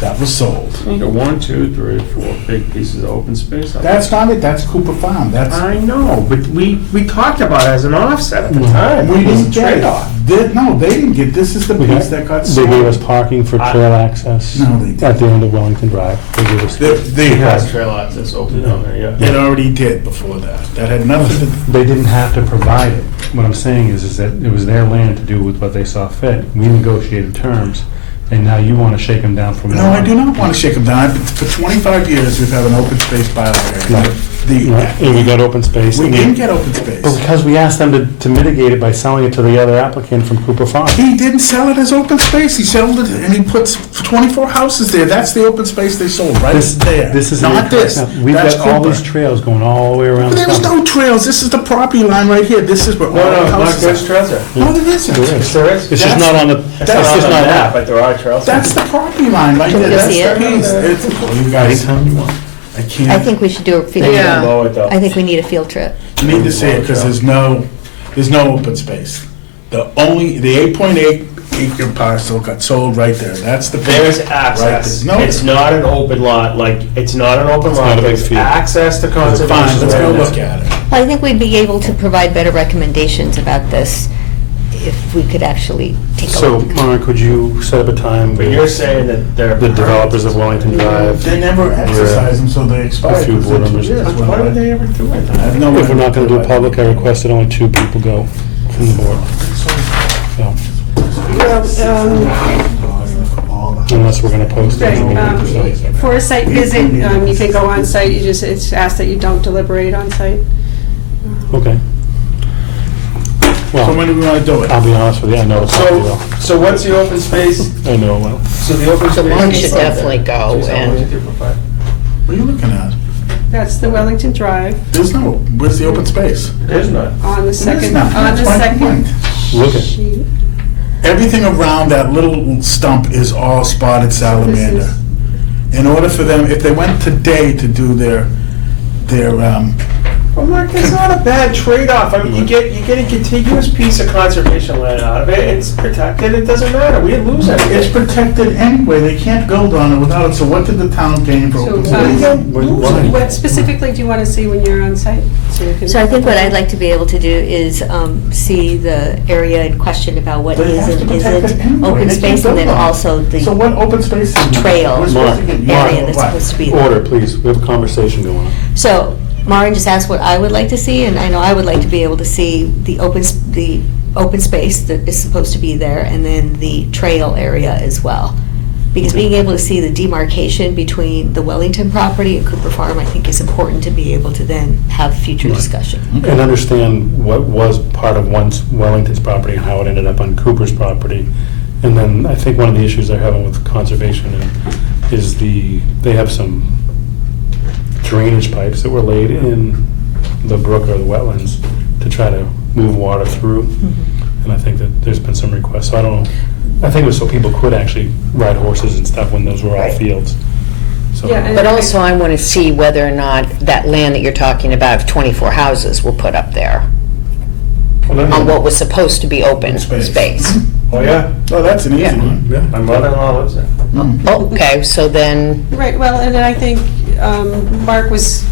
that was sold. You got 1, 2, 3, 4 big pieces of open space. up That's not it, that's Cooper Farm. there. That's, I know, but we talked about it as an offset at the No. time. we It was a didn't get trade-off. it. No, they didn't get, this is the piece that got They gave us sold. parking for trail access No, they didn't. at the end of Wellington Drive. They gave us. They It has had, trail access open down there, yeah. it already did before that. That had nothing to, They didn't have to provide it. What I'm saying is that it was their land to do with what they saw fit. We negotiated terms, and now you want to shake them down from. no, I do not want to shake them down. For 25 years, we've had an open space bylaw area. And we got open space. We and didn't get open space. But because we asked them to mitigate it by selling it to the other applicant from Cooper Farm. He didn't sell it as open space. He sold it and he puts 24 houses there. That's the open space they sold, right there. This is. Not this. We've That's got all Cooper. these trails going all the way around. There was town. no trails. This is the property line right here. This is where all the houses are. trails there. No, there isn't. There is. There is. It's just not on the, it's It's just not not on that, that. but there are trails. That's the property line right Can we there. go That's see the it? piece. Well, you guys, Anytime you want. I can't. I think we should do a field Yeah. trip. Below it though. I think we need a field trip. You need to see it because there's no open space. The 8.8 acre parcel got sold right there. That's the. There's Right, access. there's no- It's not an open lot, like, it's not an open not lot. a big There's field. access to Fine, conservation. let's go right look now. at it. I think we'd be able to provide better recommendations about this if we could actually take a So, look. Mara, could you set up a time But you're with saying that they're. the developers of Wellington Drive? They never exercise them, so they expire. A few because they're board 2 members. years. But why would they ever do it? I have no If we're not idea. gonna do a public, I requested only 2 people go from the board. So, unless we're gonna post it. Right, for a site visit, you can go on site, it's asked that you don't deliberate on site. Okay. So Well, when do we want to do it? I'll be honest with you, I know it's not So, so what's the open space? I know, well. So the open space. one is should right there. definitely go, Two, seven, and- 1, 2, 3, 4, 5. What are you looking at? That's the Wellington Drive There's no, where's the open space? There's not. on the second, not. on the That's my second point. Look at, sheet. Everything around that little stump is all spotted salamander. In order for them, if they went today to do their, Well, Mark, it's not a bad trade-off. I mean, you get a contiguous piece of conservation land out of it. It's protected. It doesn't matter. We didn't lose anything. it's protected anyway, they can't build on it without it, so what did the town gain for So, open um, space? What specifically do you want to see when you're on site? you can- So I think what I'd like to be able to do is see the area in question about what They is have to and protect isn't it anyway. open They space, can't and then build on it. also So the what open space is? trail We're supposed to get area that's what? supposed to be there. order, please, we have a conversation going on. So Maureen just asked what I would like to see, and I know I would like to be able to see the open space that is supposed to be there, and then the trail area as well. Because being able to see the demarcation between the Wellington property and Cooper Farm, I think is important to be able to then have future discussion. And understand what was part of once Wellington's property and how it ended up on Cooper's property. And then I think one of the issues they're having with conservation is they have some drainage pipes that were laid in the brook or the wetlands to try to move water through. And I think that there's been some requests, so I don't know, I think it was so people could actually ride horses and stuff when those were all Right. fields. So, Yeah, and- But also, I want to see whether or not that land that you're talking about, of 24 houses, will put up there on what was supposed to be open Space. space. Oh, yeah. Oh, that's an easy Yeah. one. yeah. My mother-in-law lives there. Okay, so then, Right, well, and then I think Mark was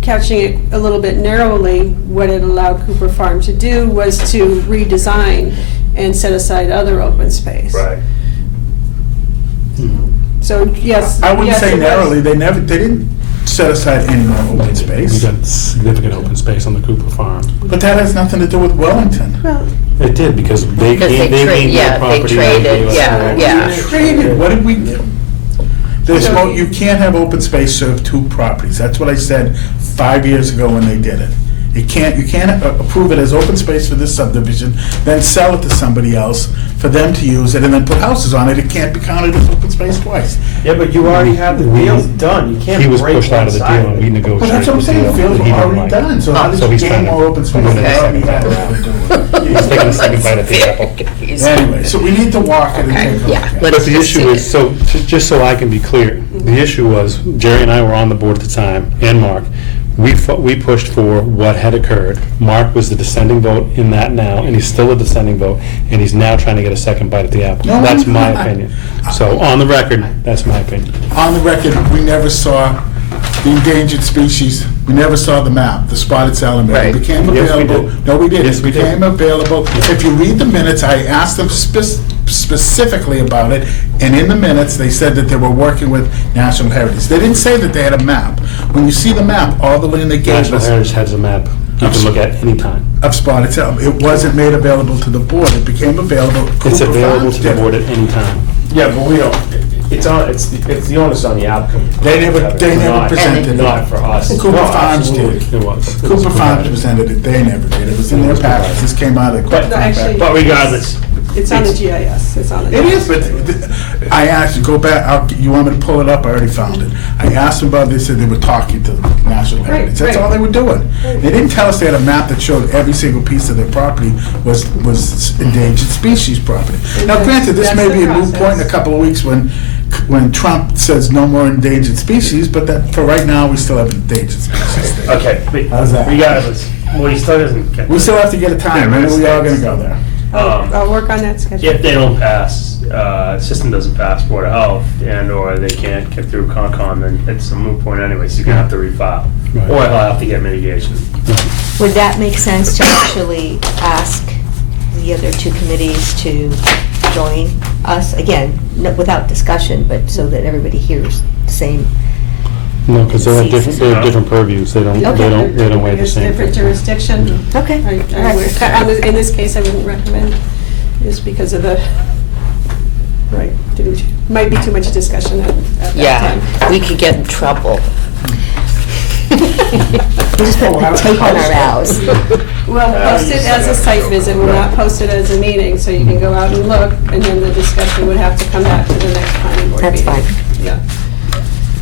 couching it a little bit narrowly. What it allowed Cooper Farm to do was to redesign and set aside other open space. Right. So, yes. I wouldn't yes, say it was. narrowly, they didn't set aside any more open We space. got significant open space on the Cooper farm. But that has nothing to do with Wellington. Well, It did, because they Because they gained trade- yeah, their they property. traded, and yeah, yeah. Traded, what did we do? There's So- you can't have open space serve two properties. That's what I said 5 years ago when they did it. You can't approve it as open space for this subdivision, then sell it to somebody else for them to use it, and then put houses on it. It can't be counted as open space twice. Yeah, but you already have the deal done. You can't He was break pushed out one of the side deal, of and we it. negotiated. Well, that's what I'm the saying, deal the fields that were he didn't already like. done, so how So did you he's gain trying to- more open space? He's That's what we had. He's taking a second bite at the apple. Anyway, so we need to walk it and Okay, take a look yeah, at it. let's But the just issue see is, it. so, just so I can be clear, the issue was, Jerry and I were on the board at the time, and Mark, we pushed for what had occurred. Mark was the dissenting vote in that now, and he's still a dissenting vote, and he's now trying to get a second bite at the apple. No, That's I'm my not. opinion. So, on the record, that's my opinion. On the record, we never saw the endangered species, we never saw the map, the spotted salamander. Right. It became Yes, we available. did. No, we didn't. Yes, we It did. became available. If you read the minutes, I asked them specifically about it, and in the minutes, they said that they were working with National Heritage. They didn't say that they had a map. When you see the map, all the land they gave National us Heritage has a map you can look at any time. of spotted salamander, it wasn't made available to the board. It became available. It's Cooper available Farms to the did it. board at any time. Yeah, but we don't, it's the onus on the applicant. They never Not- presented it. Not for us. Cooper No, Farms absolutely. did. It was. Cooper Farms presented it, they never did. It was in their package. This came out of the Cooper But- Farms actually- package. But regardless, It's on the GIS, it's on the. It is, but I asked, you go back, you want me to pull it up? I already found it. I asked them about this, they said they were talking to National Heritage. That's right. all they were doing. They didn't tell us they had a map that showed every single piece of their property was endangered species property. Now granted, this That's may the be a moot point in a process. couple of weeks when Trump says no more endangered species, but that, for right now, we still have endangered species. there. okay, How's that? regardless, well, he still doesn't get. We still have to get a time, when are we all gonna go there? I'll work on that schedule. If they don't pass, system doesn't pass Board of Health, and/or they can't get through Concom, then it's a moot point anyway, so you're gonna have to refile. Right. Or he'll have to get mitigation. Would that make sense to actually ask the other two committees to join us? Again, without discussion, but so that everybody hears the same. No, because they have different purviews. They don't weigh the It's same. different jurisdiction. Okay. In this case, I wouldn't recommend, just because of the, right, might be too much discussion at that time. Yeah, we could get in trouble. We just put tape on our vows. Well, post it as a site visit, we'll not post it as a meeting, so you can go out and look, and then the discussion would have to come back to the next planning board That's meeting. fine. Yeah.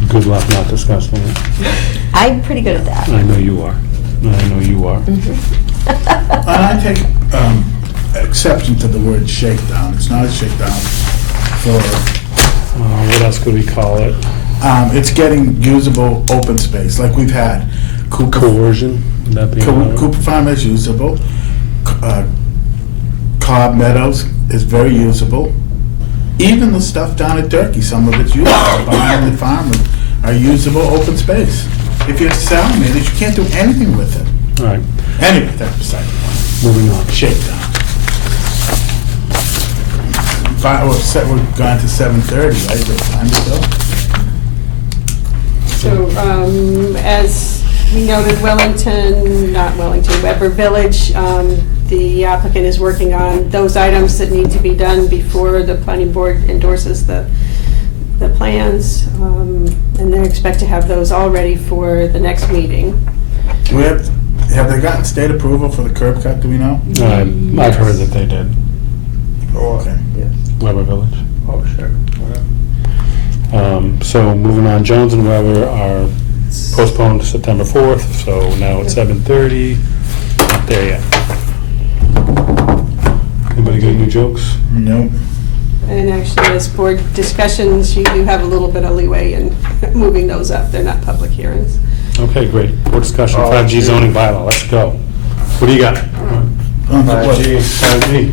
Good luck not discussing it. I'm pretty good at that. I know you are. I know you are. And I take exception to the word shakedown. It's not a shakedown for, What else could we call it? it's getting usable open space, like we've had. Coercion? Would that be another one? Cooper Farm is usable. Cobb Meadows is very usable. Even the stuff down at Durkee, some of it's usable. Behind the farm are usable open space. If you're selling it, you can't do anything with it. All right, Anyway, that's beside the point. moving on. Shakedown. We're gone to 7:30, right? The time to go? So, as we noted, Weber Village, the applicant is working on those items that need to be done before the planning board endorses the plans, and they expect to have those all ready for the next meeting. Have they gotten state approval for the curb cut, do we know? I've heard that they did, Okay. Weber Village. Oh, sure. So moving on, Jones and Weber are postponed to September 4th, so now it's 7:30. Not there yet. Anybody got any jokes? Nope. And actually, as board discussions, you do have a little bit of leeway in moving those up. They're not public hearings. Okay, great. Board discussion, Oh, 5G gee. zoning bylaw, let's go. What do you got? On the what? 5G.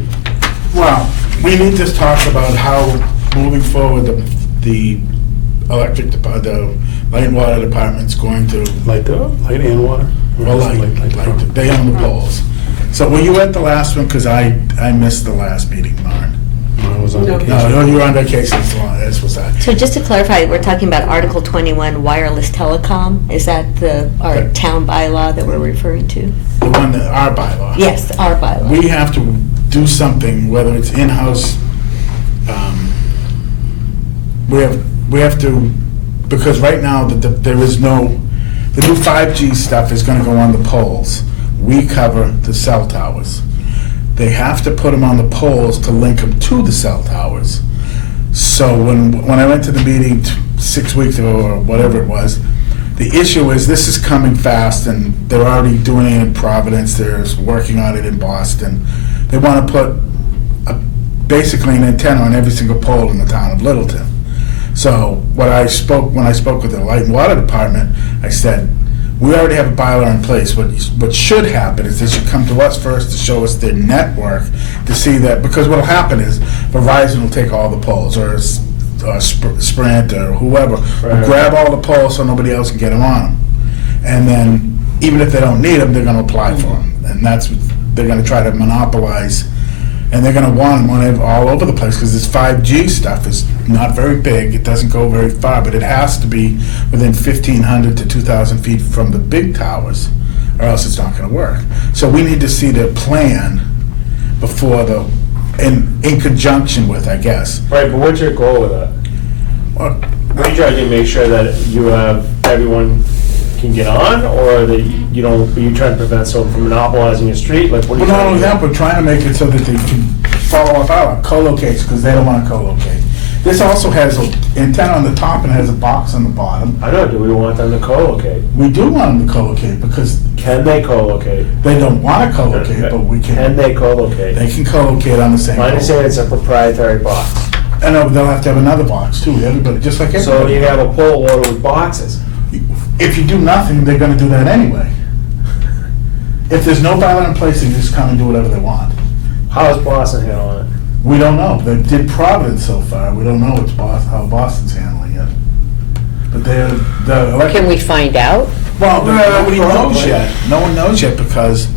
Well, we need to talk about how, moving forward, the electric, the light and water department's going to, Light and water? well, they own the poles. So were you at the last one? Because I missed the last meeting, Lauren. I was on No. vacation. No, you were on vacation, as was I. So just to clarify, we're talking about Article 21, wireless telecom. Is that our Right. town bylaw that we're referring to? The one that, our bylaw. Yes, our bylaw. We have to do something, whether it's in-house, we have to, because right now, there is no, the new 5G stuff is gonna go on the poles. We cover the cell towers. They have to put them on the poles to link them to the cell towers. So when I went to the meeting 6 weeks ago, or whatever it was, the issue is, this is coming fast, and they're already doing it in Providence, they're working on it in Boston. They want to put basically an antenna on every single pole in the town of Littleton. So when I spoke with the Light and Water Department, I said, we already have a bylaw in place. What should happen is they should come to us first to show us their network, to see that, because what'll happen is Verizon will take all the poles, or Sprint, or whoever, will grab all the poles so nobody else can get them on them. And then, even if they don't need them, they're gonna apply for them. And that's what they're gonna try to monopolize. And they're gonna want them all over the place, because this 5G stuff is not very big, it doesn't go very far, but it has to be within 1,500 to 2,000 feet from the big towers, or else it's not gonna work. So we need to see their plan before in conjunction with, I guess. Right, but what's your goal with that? Well, What are you trying to make sure that you have, everyone can get on, or that you don't, are you trying to prevent someone from monopolizing your street? Like, what are Well, you not trying only to that, we're trying to make it so that they can follow up our co-locates, because they don't want to co-locate. This also has an antenna on the top and has a box on the bottom. I know, do we want them to co-locate? We do want them to co-locate, because Can they co-locate? they don't want to co-locate, but we Can can. they co-locate? They can co-locate on the same I pole. understand it's a proprietary box. I know, but they'll have to have another box too, everybody, just like So everybody. you have a pole loaded with boxes. If you do nothing, they're gonna do that anyway. If there's no bylaw in place, they just come and do whatever they want. How's Boston handling it? We don't know. They did Providence so far. We don't know how Boston's handling it. But Can we find out? Well, nobody knows Probably. yet. No one knows yet, because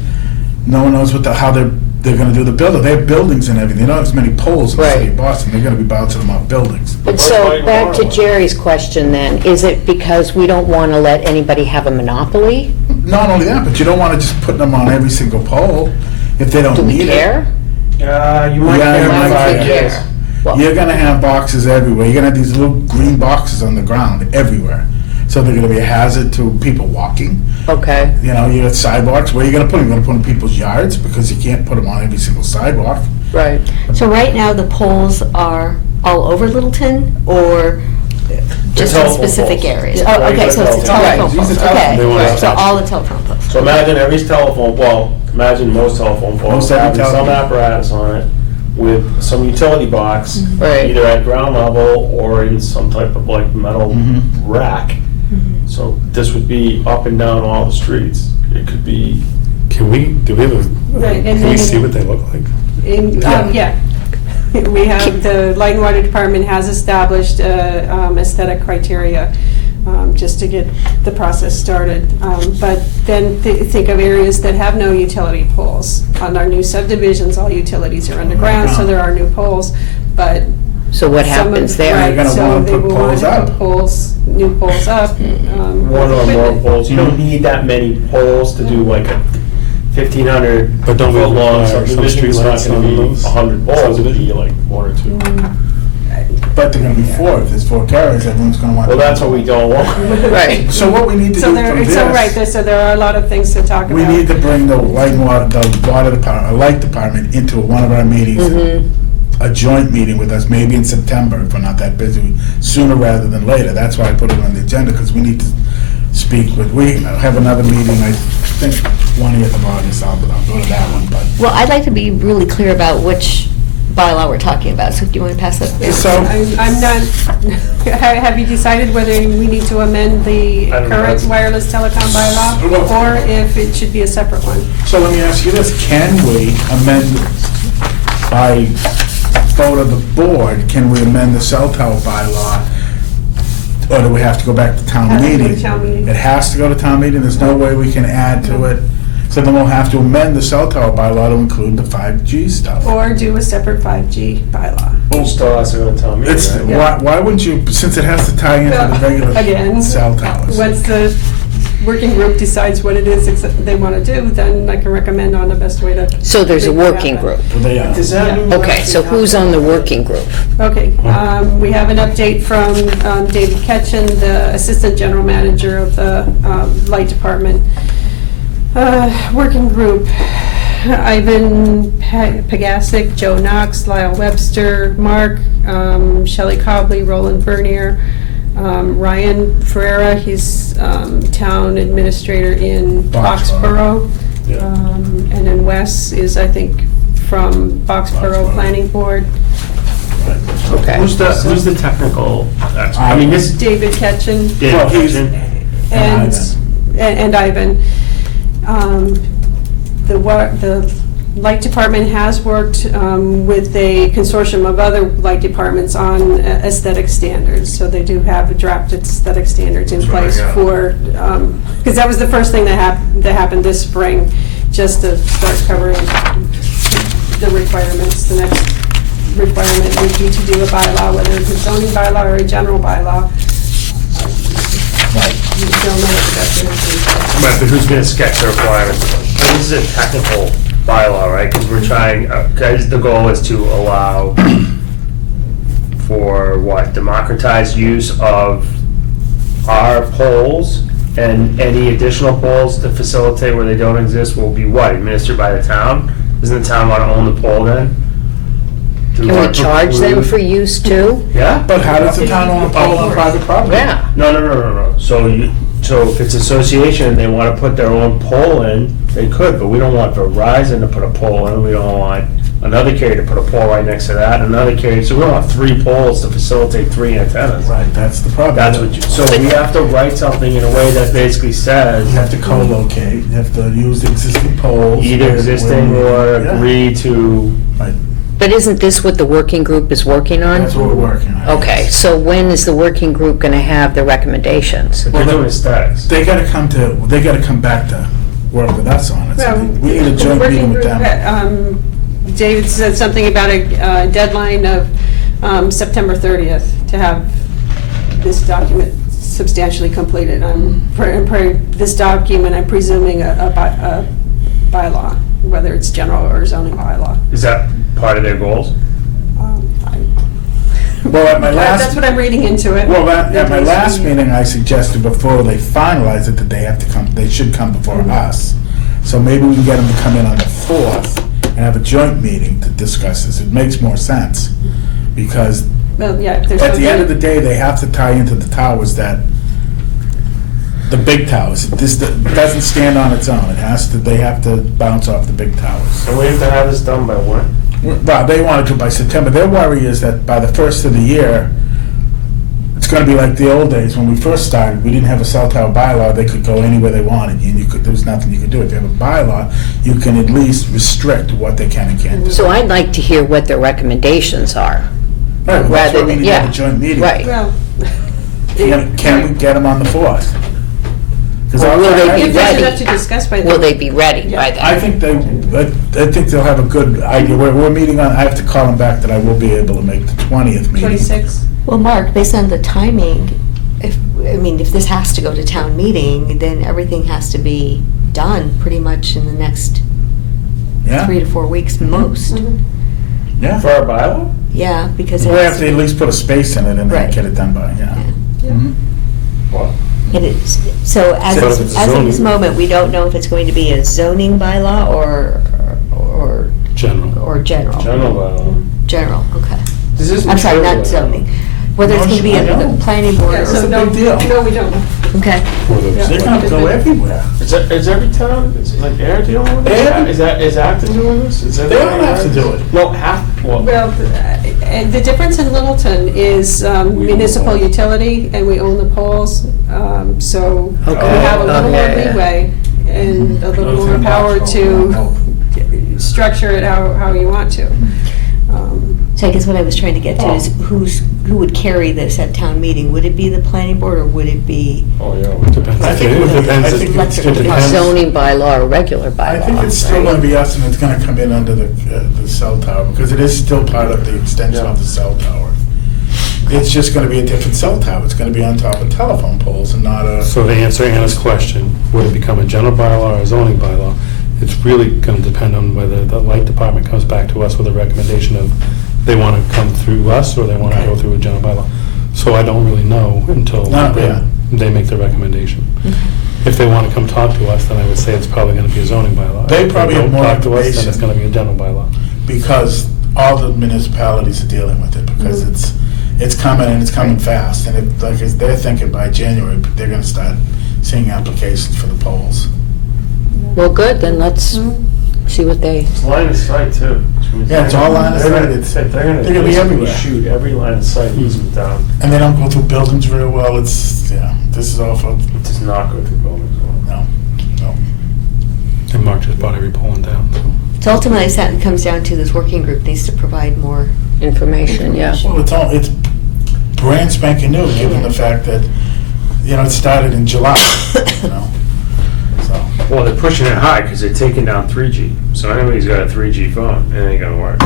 no one knows how they're gonna do the building. They have buildings and everything. They don't have as many poles in the city Right. of Boston. They're gonna be bouncing them off buildings. But so, back to Jerry's question then, is it because we don't want to let anybody have a monopoly? Not only that, but you don't wanna just put them on every single pole if they don't Do need we it. care? You might Yeah, care you in might 5 care. years. Well, You're gonna have boxes everywhere. You're gonna have these little green boxes on the ground everywhere. So they're gonna be a hazard to people walking. okay. You know, you got sidewalks. Where are you gonna put them? You're gonna put them in people's yards, because you can't put them on every single sidewalk. Right. So right now, the poles are all over Littleton, or just in telephone specific poles. areas. Yeah. Oh, okay, so it's a Right. telephone These are poles, telephone- okay. They want to So attach all them. the telephone poles. So imagine every telephone, well, imagine most telephone poles Most every having some telephone. apparatus on it with some utility box, Right. either at ground level or in some type of like metal Mhm. rack. So this would be up and down all the streets. It could be, Can we, do we have a, Right, and can we then- see what they look like? Yeah. We have, the Light and Water Department has established aesthetic criteria just to get the process started. But then think of areas that have no utility poles. On our new subdivisions, all utilities are underground, so there are new poles, but. So what some of- happens there? right, They're gonna so wanna they put will wanna poles put up. new poles up. one or more equipment. poles. You don't need that many poles to do like a 1,500 But don't we foot long require some subdivision. It's not streetlights gonna on be those 100 poles, it'd be subdivisions? like one or two. But they're gonna be four, if there's four carriers, everyone's gonna want. Well, that's what we don't want. Right. So what we need to So do there, from so right, this, so there are a lot of things to talk about. we need to bring the light and water, the water department, or light department into one of our meetings. A joint meeting with us, maybe in September, if we're not that busy, sooner rather than later. That's why I put it on the agenda, because we need to speak with, we have another meeting, I think, 20th of August, I'll go to that one, but. Well, I'd like to be really clear about which bylaw we're talking about, so do you want to pass that? So, I'm not, have you decided whether we need to amend the I don't know. current wireless telecom bylaw, or if it should be a separate one? so let me ask you this, can we amend by vote of the board, can we amend the cell tower bylaw? Or do we have to go back to town Has to go to meeting? town meeting. It has to go to town meeting, there's no way we can add to it. So then we'll have to amend the cell tower bylaw to include the 5G stuff. Or do a separate 5G bylaw? It still has to go to town meeting, It's, right? why wouldn't you, since it has to tie into the Again, regular cell towers? once the working group decides what it is they want to do, then I can recommend on the best way to. So there's a make that working happen. group. Well, they are. Does that mean? Okay, so who's on the working group? Okay, we have an update from David Ketchen, the Assistant General Manager of the Light Department. Working group, Ivan Pagasic, Joe Knox, Lyle Webster, Mark, Shelley Cobley, Roland Bernier, Ryan Ferreira, he's Town Administrator in Boxborough. Boxborough. And then Wes is, I think, from Boxborough Boxborough. Planning Board. Okay. Who's the technical expert? I mean, this David Ketchen. David he's- Kitchen. And Ivan. The Light Department has worked with a consortium of other light departments on aesthetic standards. So they do have drafted aesthetic standards in That's what I place got. for, because that was the first thing that happened this spring, just to start covering the requirements. The next requirement would be to do a bylaw, whether it's a zoning bylaw or a general bylaw. But you don't know what the definition is. Right, but who's gonna sketch the requirements? And this is a technical bylaw, right? Because we're trying, guys, the goal is to allow for what? Democratized use of our poles, and any additional poles to facilitate where they don't exist will be what? Administered by the town? Doesn't the town want to own the pole then? Do Can we want to charge them preclude- for use too? Yeah? But how does the town own a pole on private property? Yeah. No. So if it's association, they want to put their own pole in, they could, but we don't want Verizon to put a pole in, we don't want another carrier to put a pole right next to that, another carrier, so we don't have 3 poles to facilitate 3 antennas. Right, that's the problem. That's what so we have to write something in a way that basically says You have to co-locate, you have to use the existing poles. either existing or Yeah. agree to, Right, But isn't this what the working group is working on? that's what we're working on. Okay, so when is the working group going to have the recommendations? they're doing aesthetics. They gotta come back to work with us on it. So Well, we need a joint working meeting with group, them. David said something about a deadline of September 30th to have this document substantially completed. This document, I'm presuming a bylaw, whether it's general or zoning bylaw. Is that part of their goals? Well, at my That's last, what I'm reading into it. well, at my last meeting, I suggested before they finalize it that they should come before us. So maybe we can get them to come in on the 4th and have a joint meeting to discuss this. It makes more sense because Well, yeah, if there's At the end of the something- day, they have to tie into the towers the big towers. This doesn't stand on its own. They have to bounce off the big towers. And we have to have this done by when? Well, they want to do it by September. Their worry is that by the first of the year, it's going to be like the old days when we first started. We didn't have a cell tower bylaw. They could go anywhere they wanted, and there was nothing you could do. If you have a bylaw, you can at least restrict what they can and can't do. So I'd like to hear what their recommendations are. Right, well, that's rather why we than- need to have yeah, a joint meeting. right. Well, Can we get them on the 4th? Because Or will they be if there's ready? enough to discuss by then. Will they be ready by then? I think they'll have a good idea. We're meeting on, I have to call them back that I will be able to make the 20th meeting. 26? Well, Mark, based on the timing, if this has to go to town meeting, then everything has to be done pretty much in the next Yeah? 3 to 4 weeks most. Mhm. Yeah. For our bylaw? Yeah, because it We has have to at least put a space in it and then Right. get it done by, yeah. Yeah. Mhm. What? It is. So as So of it's as of this zoning. moment, we don't know if it's going to be a zoning bylaw or General. general. General bylaw. General, okay. This isn't I'm sorry, true, not though. zoning. Whether it's going to be I a know. planning board Yeah, or... so a no, big deal. no, we don't know. Okay. Or the- Yeah. They're gonna go everywhere. Is every town, like Air dealing with this? Is Acton doing this? Is They don't everybody have to else? do it. No, well, Well, the difference in Littleton is municipal utility, and we own the poles, so we Okay. have a little more Okay. leeway and a little more Littleton, power to Knoxville. structure it how you want to. So I guess what I was trying to get to is who would carry this at town meeting? Would it be the planning board or would it be... oh, yeah. Depends. I think It depends. I think it's It still- depends. Zoning bylaw or regular bylaw? I think it's still right? gonna be us, and it's gonna come in under the cell tower, because it is still part of the extension of the cell tower. It's just gonna be a different cell tower. It's gonna be on top of telephone poles and not a... So to answer Anna's question, would it become a general bylaw or a zoning bylaw? It's really gonna depend on whether the light department comes back to us with a recommendation of they wanna come through us or they wanna Okay. go through a general bylaw. So I don't really know until No, yeah. they make their recommendation. If they wanna come talk to us, then I would say it's probably gonna be a zoning bylaw. They If probably have don't more talk to us, then it's information. gonna be a general bylaw. because all the municipalities are dealing with it, because it's coming and it's coming fast, and they're thinking by January, they're gonna start seeing applications for the polls. Well, good, then let's see what they, It's line of sight too. which means Yeah, it's all line of they're sight. gonna- It's- They're they're gonna be gonna basically everywhere. shoot every line of sight easement down. And they don't go through buildings real well. This is awful. It does not go through buildings well. No. And Mark just bought every pole in town, so. So ultimately, it comes down to this working group needs to provide more... information, yeah. Well, it's brand spanking new, given the fact that, it started in July, so. Well, they're pushing it high because they're taking down 3G. So anybody's got a 3G phone, it ain't gonna work.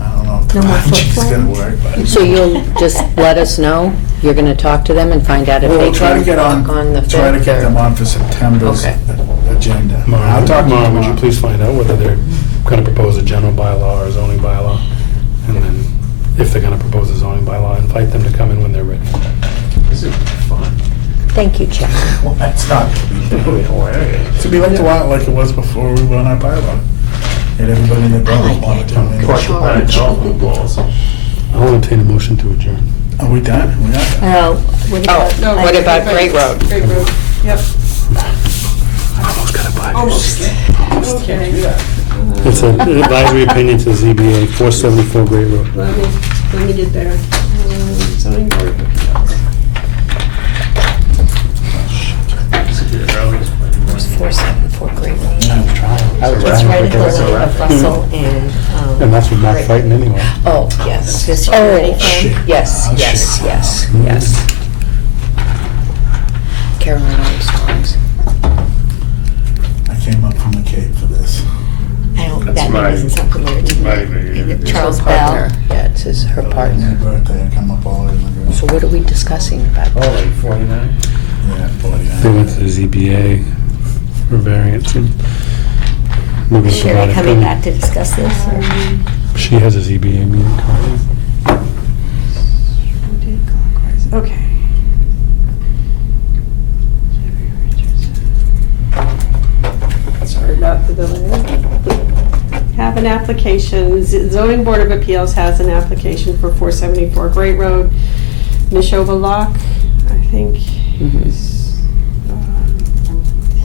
I don't know if the No more 5G is flip gonna phones? work, but. So you'll just let us know? You're gonna talk to them and find out if Well, they we'll try to can get talk on the 5th? try to get or- them on for September's Okay. agenda. I'll Mara, talk to Mara, them would you tomorrow. please find out whether they're gonna propose a general bylaw or a zoning bylaw? And then, if they're gonna propose a zoning bylaw, invite them to come in when they're ready. This is fun. Thank you, Chuck. Well, that's not. It's gonna be hilarious. It's gonna be like the wild, like it was before we were on our bylaw. And everybody in the building wanted to come in. Collect the planet Charge. telephone poles. I'll entertain a motion to adjourn. Are we done? We are done. what about... No, What about Great Road? Great Road, yep. Almost got it by. Almost. Okay. It's an advisory opinion to the ZBA, 474 Great Road. Let me get there. Zoning board of appeals. This would be the earliest one. 474 Great Road. I'm trying. It's right at the limit of Russell and... And that's with Mark Great. fighting anyway. Oh, yes. The security Oh, firm? yes, Oh, yes, shit. yes, yes. Caroline Armstrong's. I came up from the Cape for this. I don't, That's that my- name doesn't sound familiar to my me. baby. Charles Her Bell. partner. Yeah, it's her My partner. birthday, I come up all over the So what are we discussing about? Oh, like 49? Yeah, 49. They went to the ZBA for variance and we're gonna Sherry provide coming opinion. back to discuss this? or- She has a ZBA meeting currently. Rotate clockwise. Okay. Sorry about the delay. Have an application, zoning board of appeals has an application for 474 Great Road, Neshoba Lock, I think.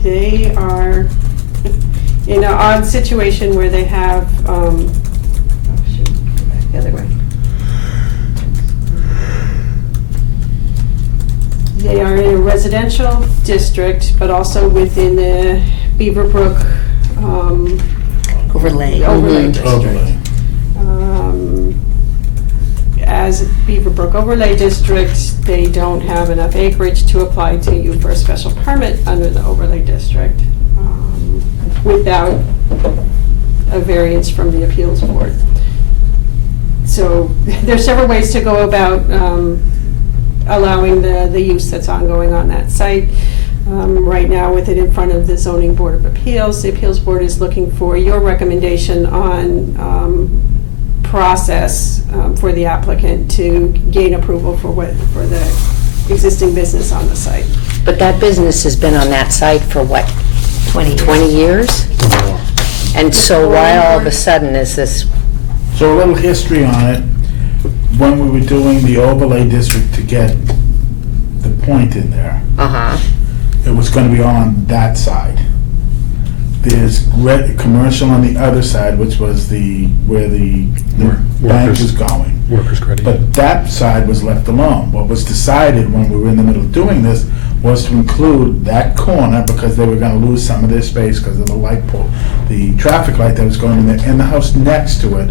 They are in an odd situation where they have, oh shoot, go back the other way. They are in a residential district, but also within the Beaverbrook Overlay. overlay Mhm. district. Overlay. As Beaverbrook overlay district, they don't have enough acreage to apply to you for a special permit under the overlay district without a variance from the appeals board. So there's several ways to go about allowing the use that's ongoing on that site. Right now, with it in front of the zoning board of appeals, the appeals board is looking for your recommendation on process for the applicant to gain approval for the existing business on the site. But that business has been on that site for what, 20 years? And so why all of a sudden is this, So a little history on it. When we were doing the overlay district to get the point in there, it was gonna be on that side. There's commercial on the other side, which was where the bank was going. Workers' credit. But that side was left alone. What was decided when we were in the middle of doing this was to include that corner because they were gonna lose some of their space because of the light pole, the traffic light that was going in there, and the house next to it,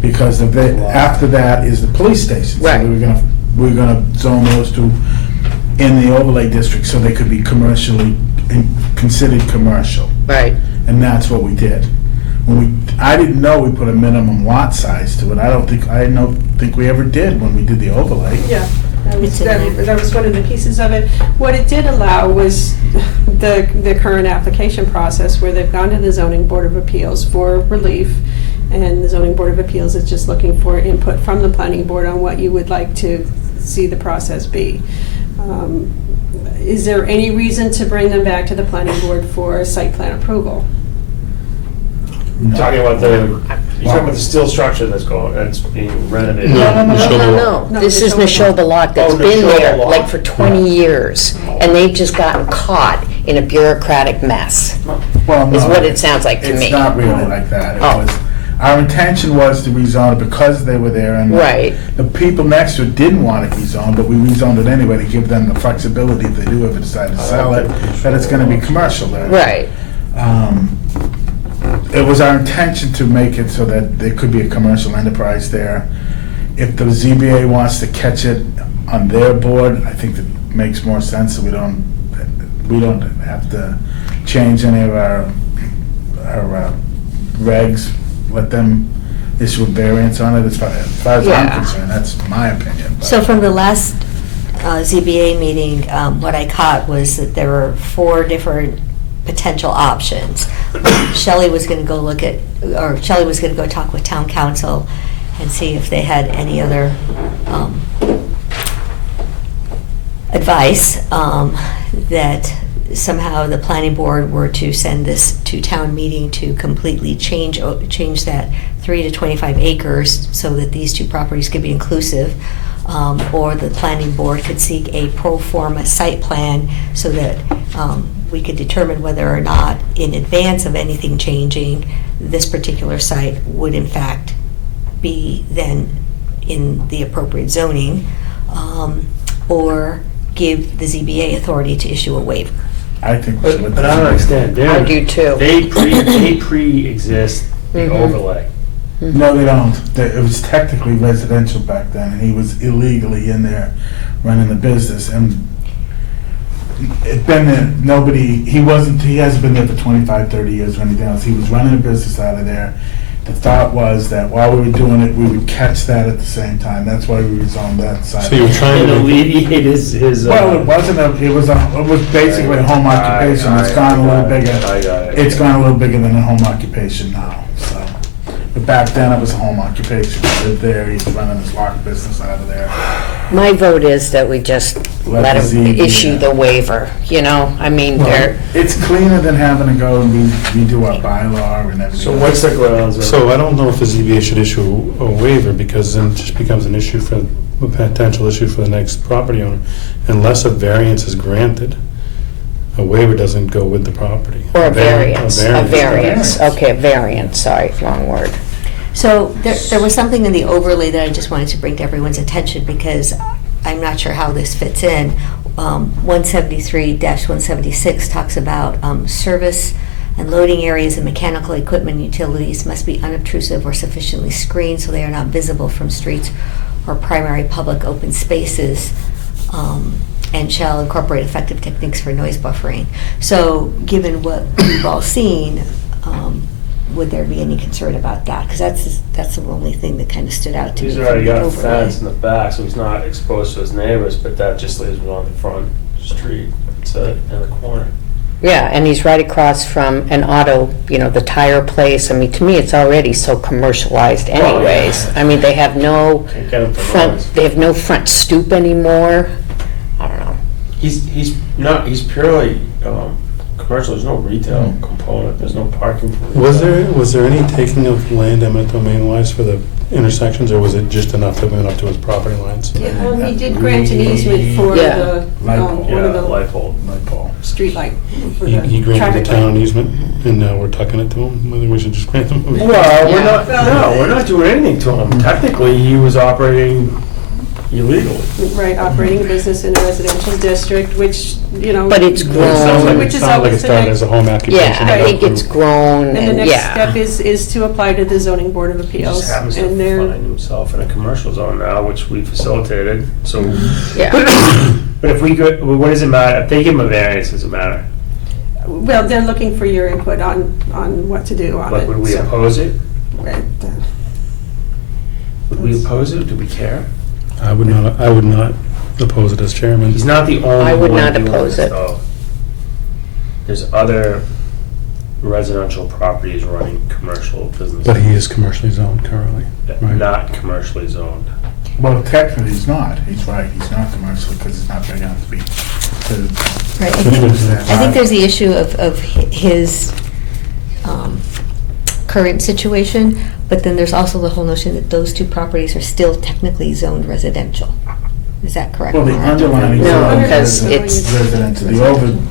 because after that is the police station. Right. So we were gonna zone those two in the overlay district so they could be commercially, considered commercial. right? And that's what we did. I didn't know we put a minimum lot size to it. I don't think we ever did when we did the overlay. Yeah, that was, It's in there. that was one of the pieces of it. What it did allow was the current application process where they've gone to the zoning board of appeals for relief, and the zoning board of appeals is just looking for input from the planning board on what you would like to see the process be. Is there any reason to bring them back to the planning board for site plan approval? You're talking about the steel structure that's being renovated. No. This is Neshoba Lock that's Oh, been Neshoba there Lock. like for 20 years, and they've just gotten caught in a bureaucratic mess, Well, is no, what it sounds like to me. It's not really like that. Oh. Our intention was to rezone it because they were there, and Right. the people next to it didn't want it rezoned, but we rezoned it anyway to give them the flexibility if they do ever decide to sell it, that it's gonna be commercial there. Right, It was our intention to make it so that there could be a commercial enterprise there. If the ZBA wants to catch it on their board, I think that makes more sense, so we don't have to change any of our regs, let them issue a variance on it as far as I'm Yeah. concerned, that's my opinion. but- So from the last ZBA meeting, what I caught was that there were 4 different potential options. Shelley was going to go Shelley was going to go talk with town council and see if they had any other advice that somehow the planning board were to send this to town meeting to completely change that 3 to 25 acres so that these 2 properties could be inclusive, or the planning board could seek a pro forma site plan so that we could determine whether or not, in advance of anything changing, this particular site would in fact be then in the appropriate zoning, or give the ZBA authority to issue a waiver. I think we should let But I don't understand. I do too. They pre-exist the Mhm. overlay. No, they don't. It was technically residential back then, and he was illegally in there running the business, and it been there, he hasn't been there for 25, 30 years or anything else. He was running a business out of there. The thought was that while we were doing it, we would catch that at the same time. That's why we rezoned that side. So you were trying And to, alleviate his. Well, it was basically a home occupation. It's gone a little bigger. I got it. It's gone a little bigger than a home occupation now, so. But back then, it was a home occupation. He lived there, he's running his lock business out of there. My vote is that we just let the him ZBA. issue the waiver, you know? I mean, they're, It's cleaner than having to go and redo our bylaw and everything. So what's the grounds of? So I don't know if the ZBA should issue a waiver, because then it just becomes an issue for, a potential issue for the next property owner. Unless a variance is granted, a waiver doesn't go with the property. or a variance, A variance, okay, a variance, sorry, wrong word. So there was something in the overlay that I just wanted to bring to everyone's attention, because I'm not sure how this fits in. 173-176 talks about service and loading areas and mechanical equipment and utilities must be unobtrusive or sufficiently screened so they are not visible from streets or primary public open spaces, and shall incorporate effective techniques for noise buffering. So given what we've all seen, would there be any concern about that? Because that's the only thing that kind of stood out to me. He's from already the got a overlay. fence in the back, so he's not exposed to his neighbors, but that just leaves him on the front street. It's in the corner. Yeah, and he's right across from an auto, you know, the tire place. I mean, to me, it's already so commercialized anyways. I mean, they have no Can't get him for front, noise. they have no front stoop anymore. I don't know. He's purely commercial. There's no retail component. There's no parking for retail. Was there any taking of land eminent domain wise for the intersections, or was it just enough that went up to his property lines? He did grant an easement for Yeah. the, Light one pole. Yeah, of the light pole. Light pole. street light. for He the granted traffic the town light. easement, and now we're tucking it to him. I think we should just grant him. Well, Yeah. we're not doing anything to him. Technically, he was operating illegally. Right, operating a business in a residential district, which, you know. But it's It sounds like, grown. Which it is sounds like always it the started next- as a home occupation. Yeah, I think it's grown And the and, next yeah. step is to apply to the zoning board of He appeals. just happens to And they're, find himself in a commercial zone now, which we facilitated. So, Yeah. but if we could, what does it matter? If they give him a variance, does it matter? well, they're looking for your input on what to do on it. Like, would we so- oppose it? Right, Would we oppose it? Do we care? I would not oppose it as chairman. He's not the only one. I would not doing oppose this, it. though. There's other residential properties running commercial businesses. But he is commercially zoned currently, right? Not commercially zoned. Well, technically, he's not. He's right. He's not commercial because it's not big enough to be. Right, I think there's the issue of his current situation, but then there's also the whole notion that those two properties are still technically zoned residential. Is that correct? Well, the Mara? underlying. No, zone because is it's- Residential.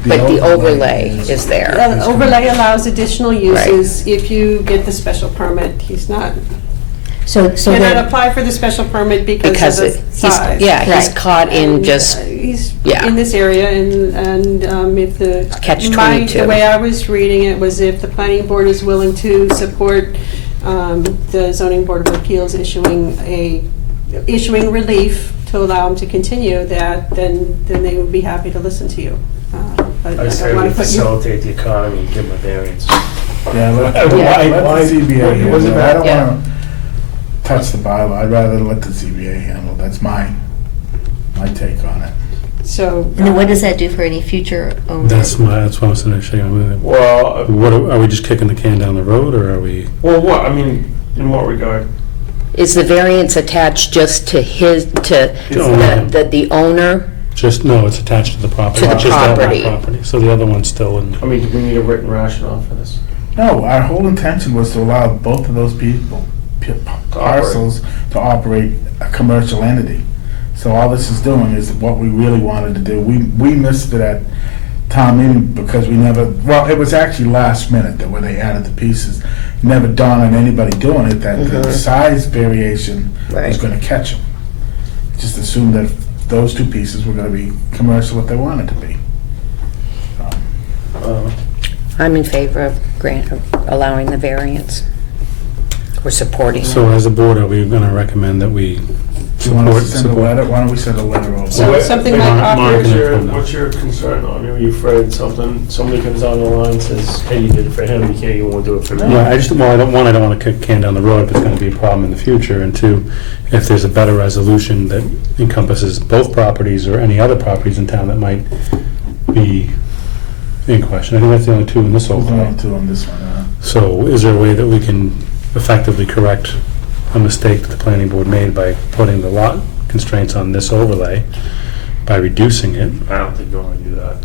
But the overlay is there. The overlay allows additional uses if you get the special permit. He's not, So cannot then, apply for the special permit because Because of it- the he's, size. yeah, he's Right. caught in And, just, He's yeah. in this area, and if the. Catch the 22. way I was reading it was if the planning board is willing to support the zoning board of appeals issuing relief to allow him to continue that, then they would be happy to listen to you. But I I say don't we want to put you. facilitate the economy and give him a variance. Yeah, let Why- let why- the ZBA what handle does it it. I don't matter? want to touch the bylaw. I'd rather let the ZBA handle it. That's my take on it. So. and then what does that do for any future owners? That's what I was saying. Well, What, are we just kicking the can down the road, or are we? what, I mean, in what regard? is the variance attached just to the owner? Just, no, it's attached to the property. To the Just that one property. property. So the other one's still in. I mean, do we need a written rationale for this? No, our whole intention was to allow both of those people, parcels, to operate a commercial entity. So all this is doing is what we really wanted to do. We missed it at town meeting because we never, well, it was actually last minute that where they added the pieces. Never dawned on anybody doing it that the size variation was Right. gonna catch them. Just assumed that those two pieces were gonna be commercial if they wanted to be. I'm in favor of allowing the variance. We're supporting So it. as a board, are we gonna recommend that we Do you want us to support? send a letter? Why don't we send a letter over? So something like Mark- Mark- offers, What's your concern on? Are you afraid somebody comes down the line and says, hey, you did it for him, you can't even do it for me? Yeah, I don't want to kick the can down the road if it's going to be a problem in the future, and two, if there's a better resolution that encompasses both properties or any other properties in town that might be in question. I think that's the only two in this We're overlay. going to on this one, So is there a way that we can effectively correct a mistake that the planning board made by putting the lot constraints on this overlay, by reducing it. I don't think you want to do that.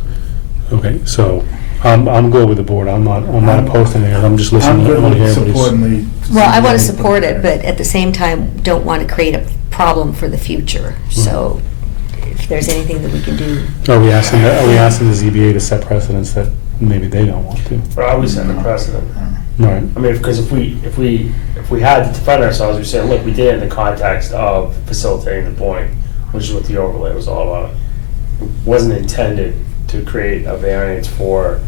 Okay, so I'm good with the board. I'm not opposed to anything. I'm just I'm listening. I good want to hear with everybody's. supporting the. Well, I want to support it, but at the same time, don't want to create a problem for the future. So if there's anything that we can do. Are we asking the ZBA to set precedents that maybe they don't want to? But I always set the precedent. Right. I mean, because if we had to defend ourselves, we said, look, we did it in the context of facilitating the point, which is what the overlay was all about. It wasn't intended to create a variance for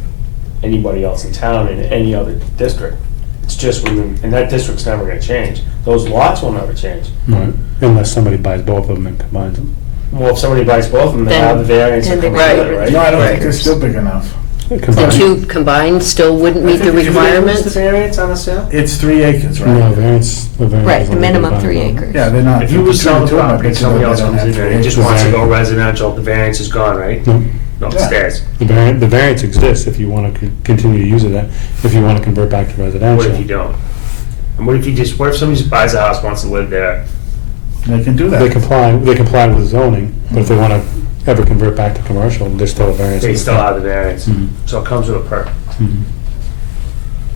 anybody else in town in any other district. It's just and that district's never gonna change. Those lots will never change. Right. Unless somebody buys both of them and combines them. Well, if somebody buys both of them, they Then- have the variance then that they comes right. with it, right? No, I don't think Right. they're still big enough. The Combined. two combined still wouldn't meet the What's the requirements? variance on a sale? It's 3 acres, right? No, variance. The variance Right, is the only minimum combined 3 one. acres. Yeah, they're not. If you resell the 52 them, property, but somebody they else don't comes have in there 3 and just acres. wants to go residential, the variance is gone, right? No. No, it Yeah. stays. The variance exists if you want to continue to use it, if you want to convert back to residential. What if you don't? And what if somebody just buys a house, wants to live there? They can do that. They comply with zoning, but if they want to ever convert back to commercial, there's still a variance. They still have the variance, Mhm. so it comes with a perk. Mhm.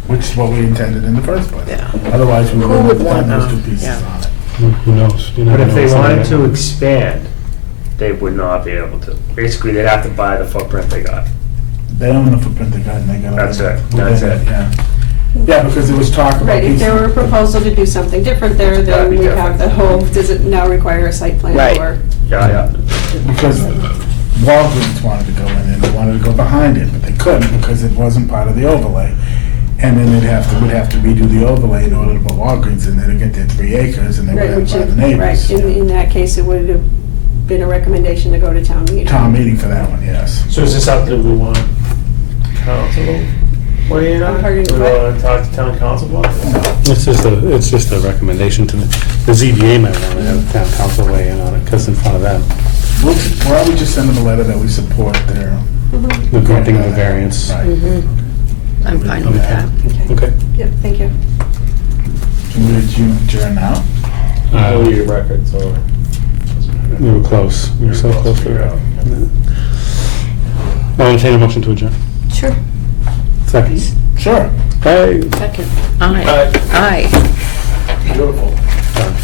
Which is what we intended in the first place. Yeah. Otherwise, we Who wouldn't would have done want- those two pieces yeah. on it. Who knows? You But never if know they what's wanted gonna to happen. expand, they would not be able to. Basically, they'd have to buy the footprint they got. They own the footprint they got, and they got. That's it. within That's it. Yeah. Yeah, because there was talk about. Right, if these- there were a proposal to do something different there, That'd then be we have the different. whole, does it now require a site plan Right. or? Yeah. Because Walgreens wanted to go in and they wanted to go behind it, but they couldn't because it wasn't part of the overlay. And then we'd have to redo the overlay in order to put Walgreens in there to get their 3 acres and they would Right, have which to buy is- the neighbors. Right, in that case, it would have been a recommendation to go to town meeting. Town meeting for that one, yes. So is this something we want council? What do you know? I'm pardon, We what? want to talk to town council about this? It's just a recommendation to the ZBA might want to have town council weigh in on it, because in front of them, Why don't we just send them a letter that we support their. the granting of the variance. Right. Mhm. I'm fine with that. Okay. Yep, thank you. Can we adjourn now? We'll need a record, so. We were close. We were so close to it. I'll entertain a motion to adjourn. Sure. Second. Sure. Hey. Second. Aye. Aye. Beautiful. Done.